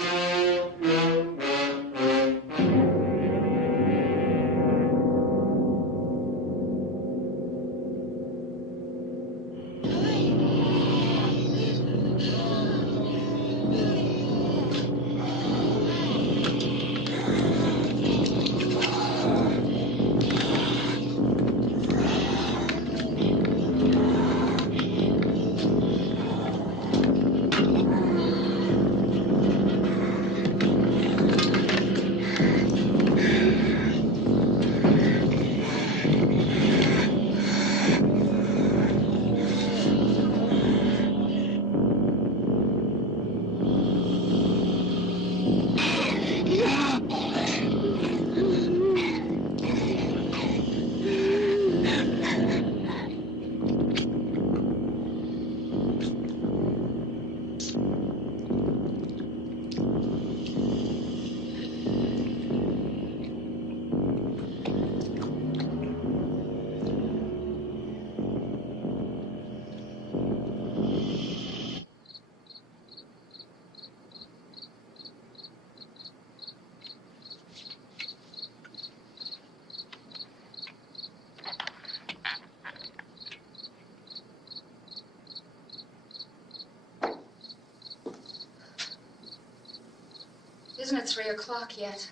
Isn't it 3 o'clock yet?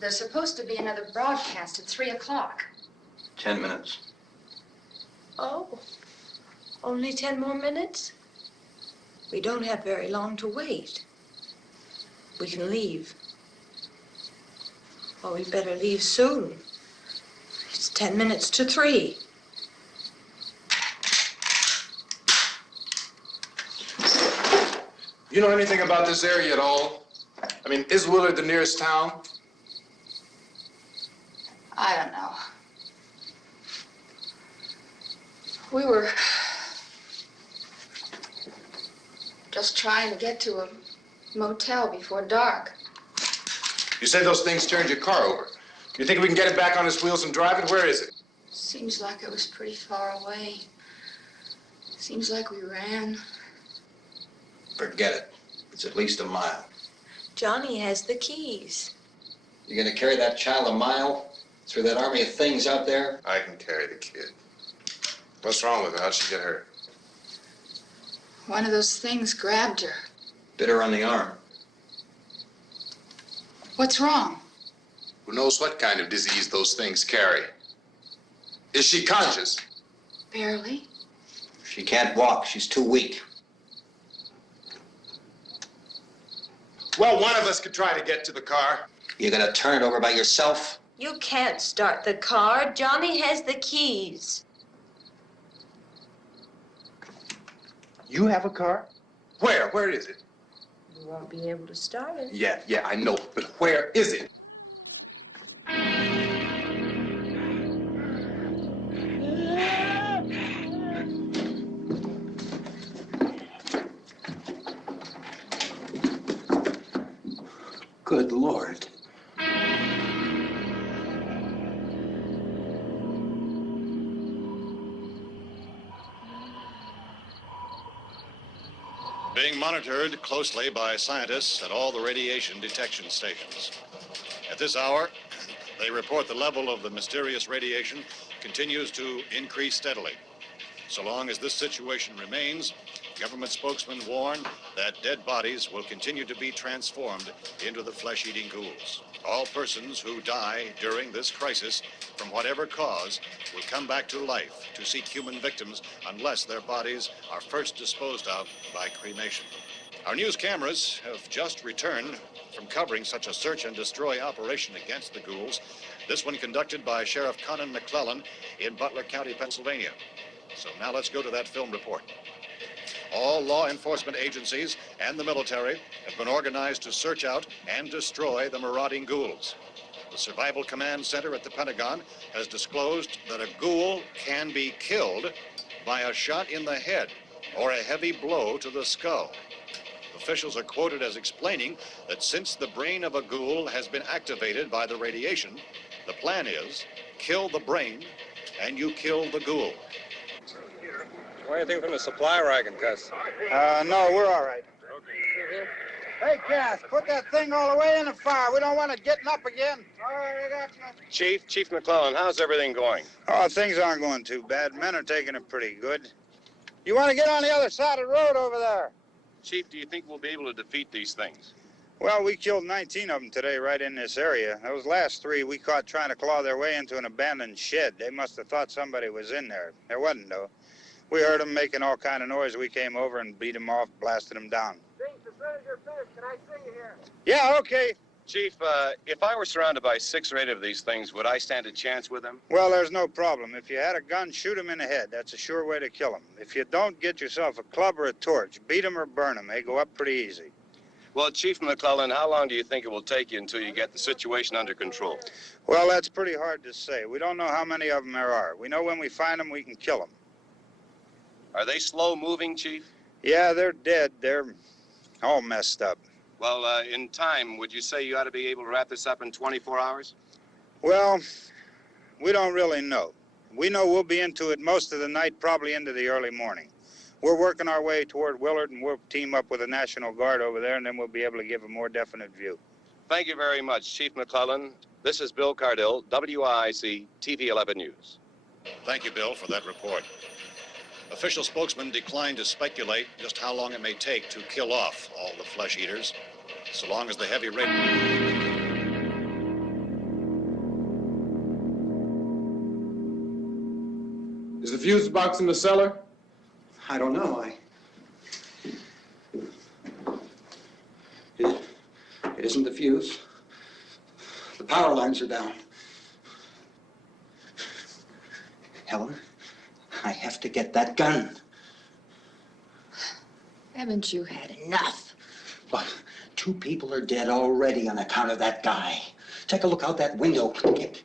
There's supposed to be another broadcast at 3 o'clock. 10 minutes. Oh, only 10 more minutes? We don't have very long to wait. We can leave. Oh, we better leave soon. It's 10 minutes to 3. You know anything about this area at all? I mean, is Willard the nearest town? I don't know. We were just trying to get to a motel before dark. You said those things turned your car over. You think we can get it back on its wheels and drive it? Where is it? Seems like it was pretty far away. Seems like we ran. Forget it. It's at least a mile. Johnny has the keys. You're gonna carry that child a mile through that army of things out there? I can carry the kid. What's wrong with her? How'd she get hurt? One of those things grabbed her. Bit her on the arm. What's wrong? Who knows what kind of disease those things carry? Is she conscious? Barely. She can't walk. She's too weak. Well, one of us could try to get to the car. You're gonna turn it over by yourself? You can't start the car. Johnny has the keys. You have a car? Where? Where is it? You won't be able to start it. Yeah, I know. But where is it? Good Lord. Being monitored closely by scientists at all the radiation detection stations. At this hour, they report the level of the mysterious radiation continues to increase steadily. So long as this situation remains, government spokesmen warn that dead bodies will continue to be transformed into the flesh-eating ghouls. All persons who die during this crisis, from whatever cause, will come back to life to seek human victims unless their bodies are first disposed of by cremation. Our news cameras have just returned from covering such a search and destroy operation against the ghouls, this one conducted by Sheriff Conan McClellan in Butler County, Pennsylvania. So now let's go to that film report. All law enforcement agencies and the military have been organized to search out and destroy the marauding ghouls. The Survival Command Center at the Pentagon has disclosed that a ghoul can be killed by a shot in the head or a heavy blow to the skull. Officials are quoted as explaining that since the brain of a ghoul has been activated by the radiation, the plan is kill the brain and you kill the ghoul. Anything from the supply wagon, Gus? No, we're all right. Hey, Cass, put that thing all the way in the fire. We don't want it getting up again. All right, I got you. Chief McClellan, how's everything going? Oh, things aren't going too bad. Men are taking it pretty good. You want to get on the other side of the road over there? Chief, do you think we'll be able to defeat these things? Well, we killed 19 of them today right in this area. Those last 3 we caught trying to claw their way into an abandoned shed. They must have thought somebody was in there. There wasn't, though. We heard them making all kind of noise. We came over and beat them off, blasted them down. As soon as you're finished, can I see you here? Yeah, okay. Chief, if I were surrounded by 6 or 8 of these things, would I stand a chance with them? Well, there's no problem. If you had a gun, shoot them in the head. That's a sure way to kill them. If you don't, get yourself a club or a torch. Beat them or burn them. They go up pretty easy. Well, Chief McClellan, how long do you think it will take you until you get the situation under control? Well, that's pretty hard to say. We don't know how many of them there are. We know when we find them, we can kill them. Are they slow-moving, Chief? Yeah, they're dead. They're all messed up. Well, in time, would you say you ought to be able to wrap this up in 24 hours? Well, we don't really know. We know we'll be into it most of the night, probably into the early morning. We're working our way toward Willard, and we'll team up with the National Guard over there, and then we'll be able to give a more definite view. Thank you very much, Chief McClellan. This is Bill Cardill, WIC TV 11 News. Thank you, Bill, for that report. Official spokesmen declined to speculate just how long it may take to kill off all the flesh eaters, so long as the heavy rain... Is the fuse box in the cellar? I don't know. It isn't the fuse. The power lines are down. Helen, I have to get that gun. Haven't you had enough? But 2 people are dead already on account of that guy. Take a look out that window. Get.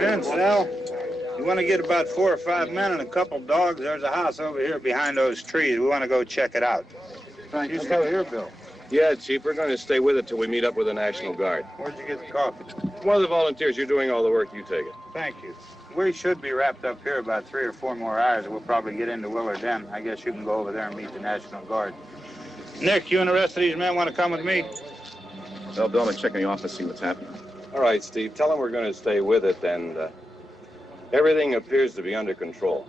Vince, Al, you want to get about 4 or 5 men and a couple dogs? There's a house over here behind those trees. We want to go check it out. Thank You you. still here, Bill? Yeah, Chief, we're going to stay with it till we meet up with the National Guard. Where'd you get the coffee? One of the volunteers, you're doing all the work, you take it. Thank you. We should be wrapped up here about 3 or 4 more hours. We'll probably get into Willard Den. I guess you can go over there and meet the National Guard. Nick, you and the rest of these men want to come with me? Well, Bill, I'm checking the office, see what's happening. All right, Steve, tell them we're going to stay with it, and everything appears to be under control.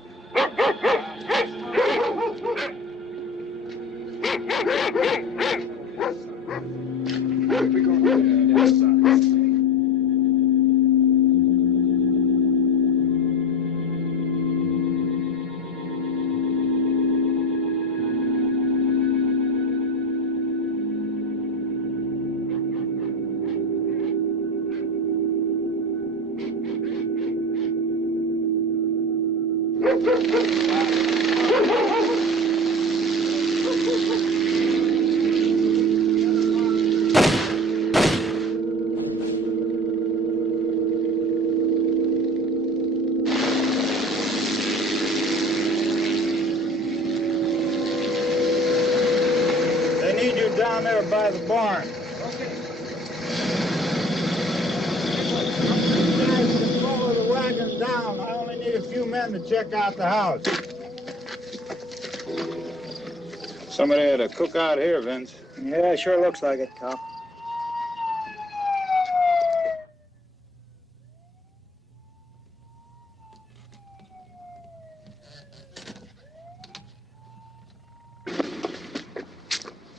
They need you down there by the barn. You guys can follow the wagon down. I only need a few men to check out the house. Somebody had a cookout here, Vince. Yeah, sure looks like it, Cop.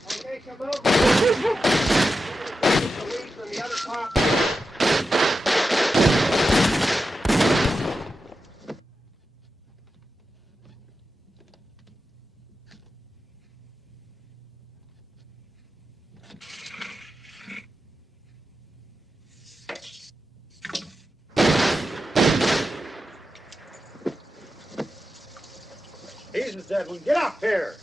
Okay, come over. The police and the other cops. He's the dead one. Get up here.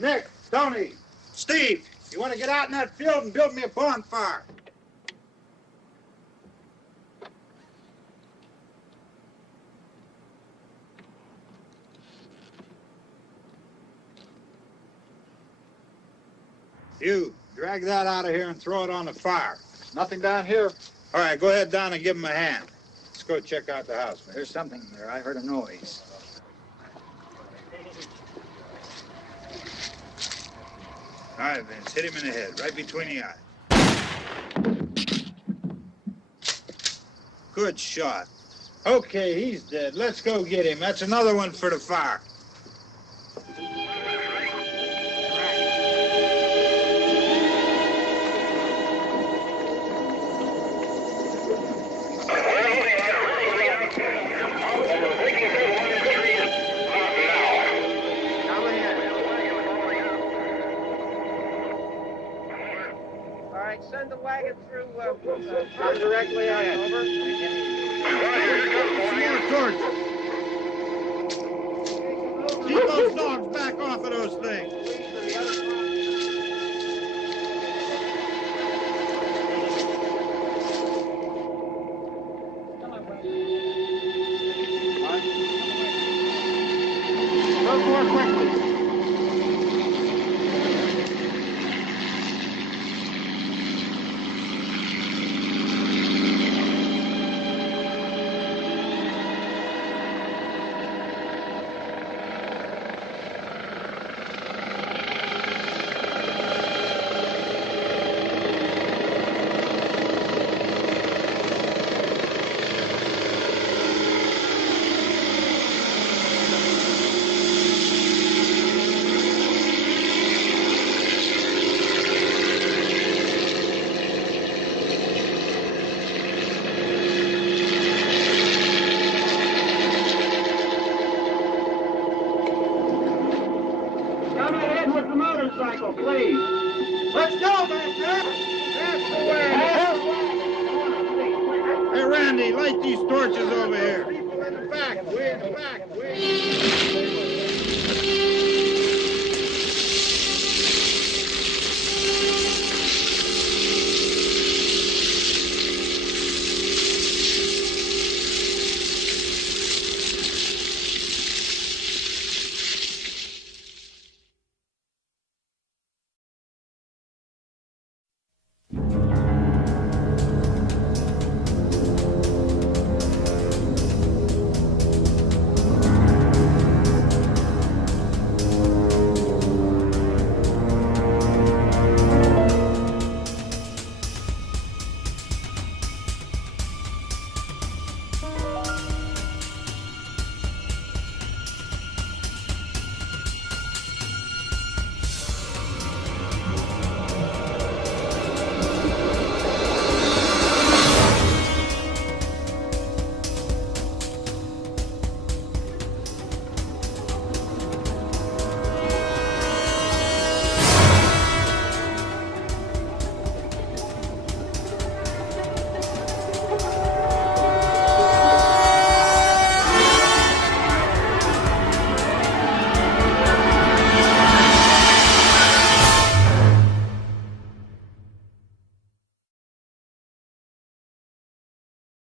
Nick, Tony, Steve, you want to get out in that field and build me a bonfire? You, drag that out of here and throw it on the fire. Nothing down here. All right, go ahead down and give him a hand. Let's go check out the house, man. There's something there. I heard a noise. All right, Vince, hit him in the head, right between the eyes. Good shot. Okay, he's dead. Let's go get him. That's another one for the fire. All right, send the wagon through directly out. Over. More torch. Keep those dogs back off of those things. Go more quickly. Come ahead with the motorcycle, please. Let's go back there. That's the way. Hey, Randy, light these torches over here. People in the back, way in the back.